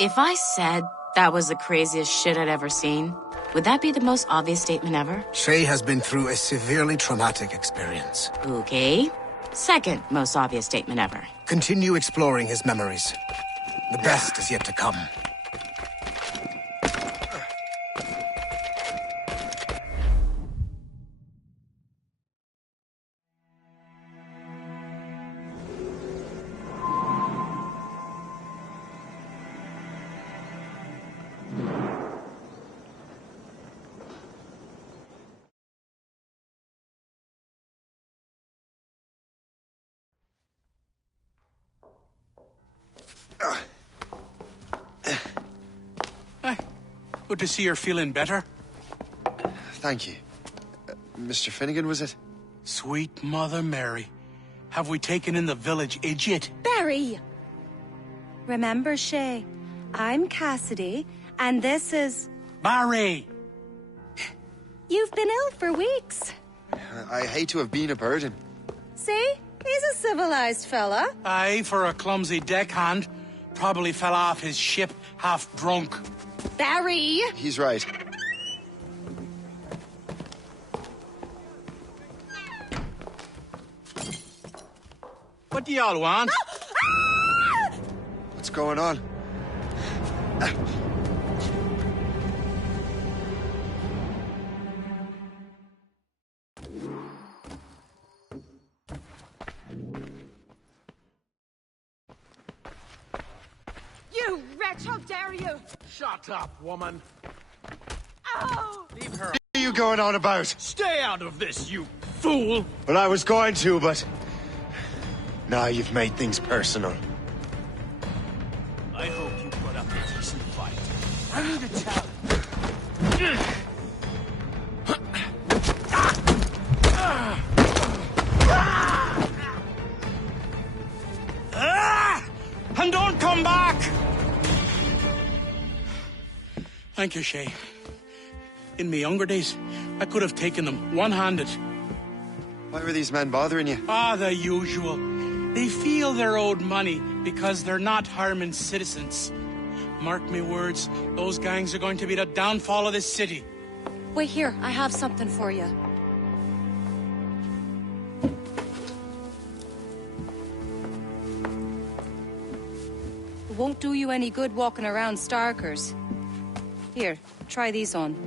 If I said that was the craziest shit I'd ever seen, would that be the most obvious statement ever? Shay has been through a severely traumatic experience. Okay. Second most obvious statement ever. Continue exploring his memories. The best is yet to come. Good to see you're feeling better. Thank you. Mr. Finnegan, was it? Sweet Mother Mary. Have we taken in the village idiot? Barry! Remember, Shay, I'm Cassidy, and this is... Barry! You've been ill for weeks. I hate to have been a burden. See? He's a civilized fella. Aye, for a clumsy deckhand. Probably fell off his ship half drunk. Barry! He's right. What do y'all want? What's going on? You wretch, how dare you! Shut up, woman. Oh! Leave her. What are you going on about? Stay out of this, you fool! Well, I was going to, but... Now you've made things personal. I hope you put up a decent fight. I need to tell. And don't come back! Thank you, Shay. In my younger days, I could have taken them one-handed. Why were these men bothering you? Ah, the usual. They feel they're owed money because they're not harming citizens. Mark me words, those gangs are going to be the downfall of this city. Wait here, I have something for you. It won't do you any good walking around Starkers. Here, try these on.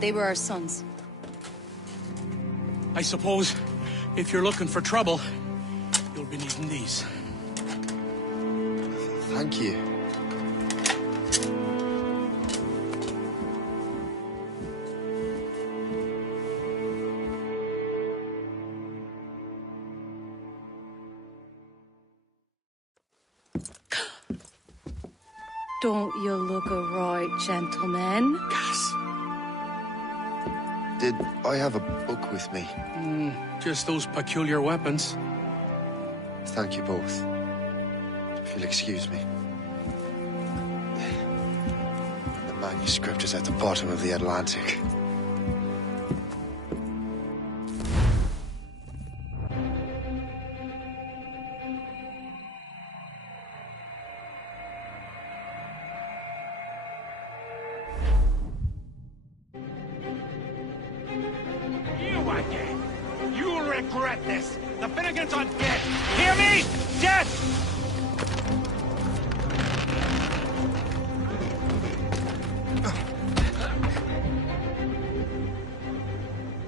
They were our sons. I suppose, if you're looking for trouble, you'll be needing these. Thank you. Don't you look a right gentleman? Gas. Did I have a book with me? Just those peculiar weapons. Thank you both. If you'll excuse me. The manuscript is at the bottom of the Atlantic. You again! You'll regret this! The Finnegans are dead! Hear me? Dead!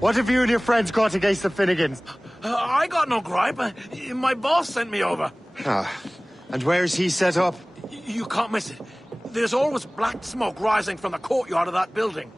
What have you and your friends got against the Finnegans? I got no gripe. My boss sent me over. And where's he set up? You can't miss it. There's always black smoke rising from the courtyard of that building.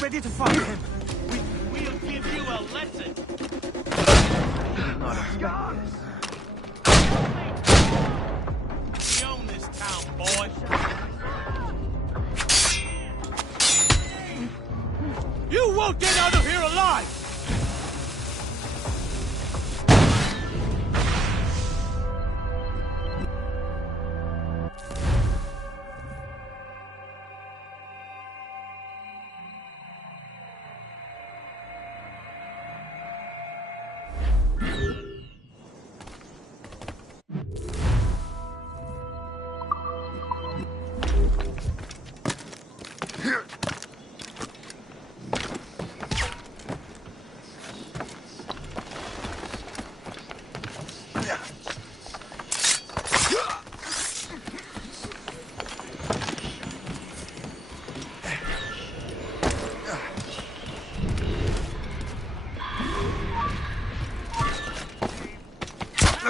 ready to fight him. We'll give you a lesson. We own this town, boy. You won't get out of here alive!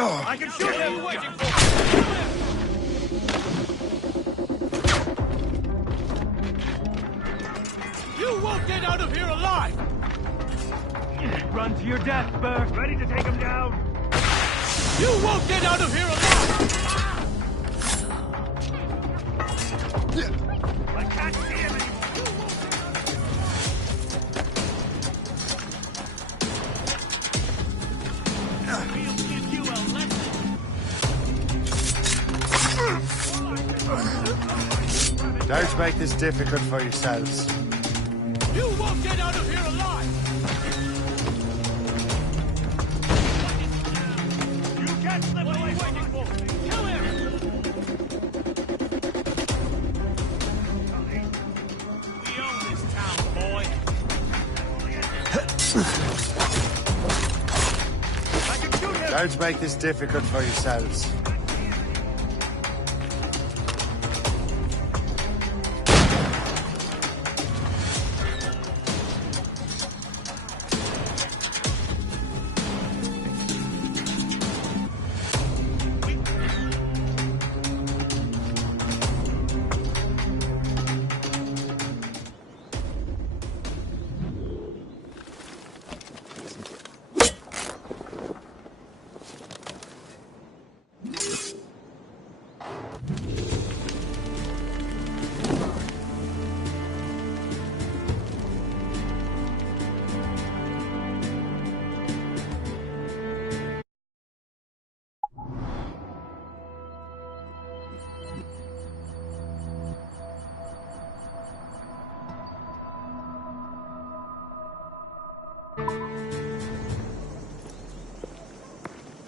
I can shoot him! Waiting for you! Won't get out of here alive! Run to your death, Burke. Ready to take him down. You won't get out of here alive! I can't see him anymore. We'll give you a lesson. Don't make this difficult for yourselves. You won't get out of here alive! You can't slip What are away you from waiting us. for? Kill him! We own this town, boy. I can shoot him. Don't make this difficult for yourselves.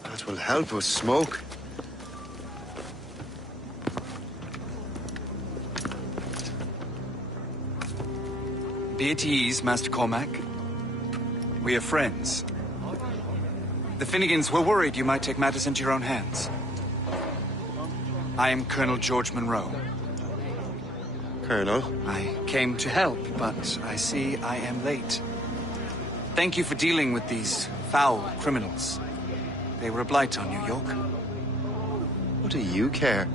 That will help with smoke. Be at ease, Master Cormac. We are friends. The Finnegans were worried you might take matters into your own hands. I am Colonel George Monroe. Colonel? I came to help, but I see I am late. Thank you for dealing with these foul criminals. They were a blight on New York. What do you care?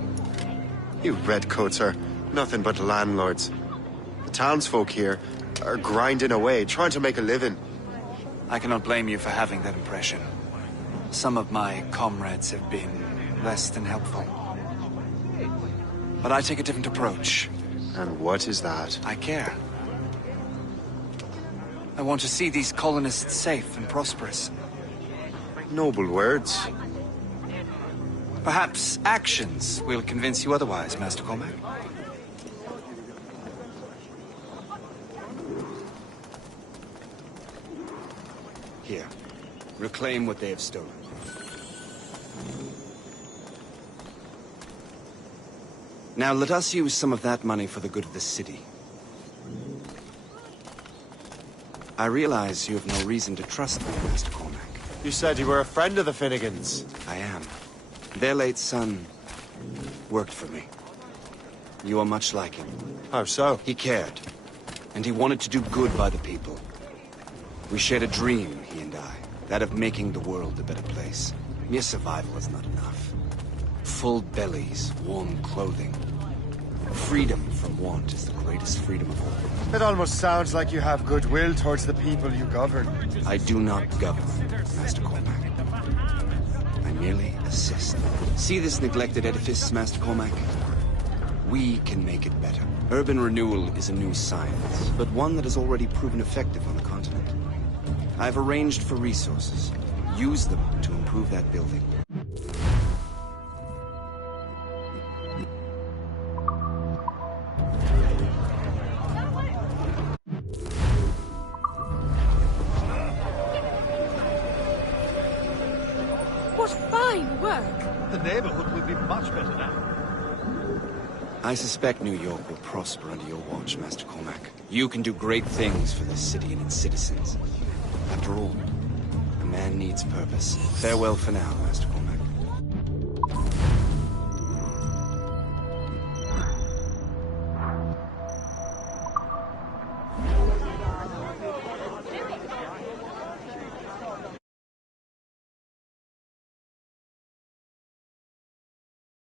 You redcoats are nothing but landlords. The townsfolk here are grinding away, trying to make a living. I cannot blame you for having that impression. Some of my comrades have been less than helpful. But I take a different approach. And what is that? I care. I want to see these colonists safe and prosperous. Noble words. Perhaps actions will convince you otherwise, Master Cormac. Here. Reclaim what they have stolen. Now let us use some of that money for the good of the city. I realize you have no reason to trust me, Master Cormac. You said you were a friend of the Finnegans. I am. Their late son worked for me. You are much like him. How so? He cared, and he wanted to do good by the people. We shared a dream, he and I, that of making the world a better place. Mere survival is not enough. Full bellies, warm clothing. Freedom from want is the greatest freedom of all. It almost sounds like you have goodwill towards the people you govern. I do not govern, Master Cormac. I merely assist. See this neglected edifice, Master Cormac? We can make it better. Urban renewal is a new science, but one that has already proven effective on the continent. I've arranged for resources. Use them to improve that building. What fine work! The neighborhood will be much better now. I suspect New York will prosper under your watch, Master Cormac. You can do great things for this city and its citizens. After all, a man needs purpose. Farewell for now, Master Cormac.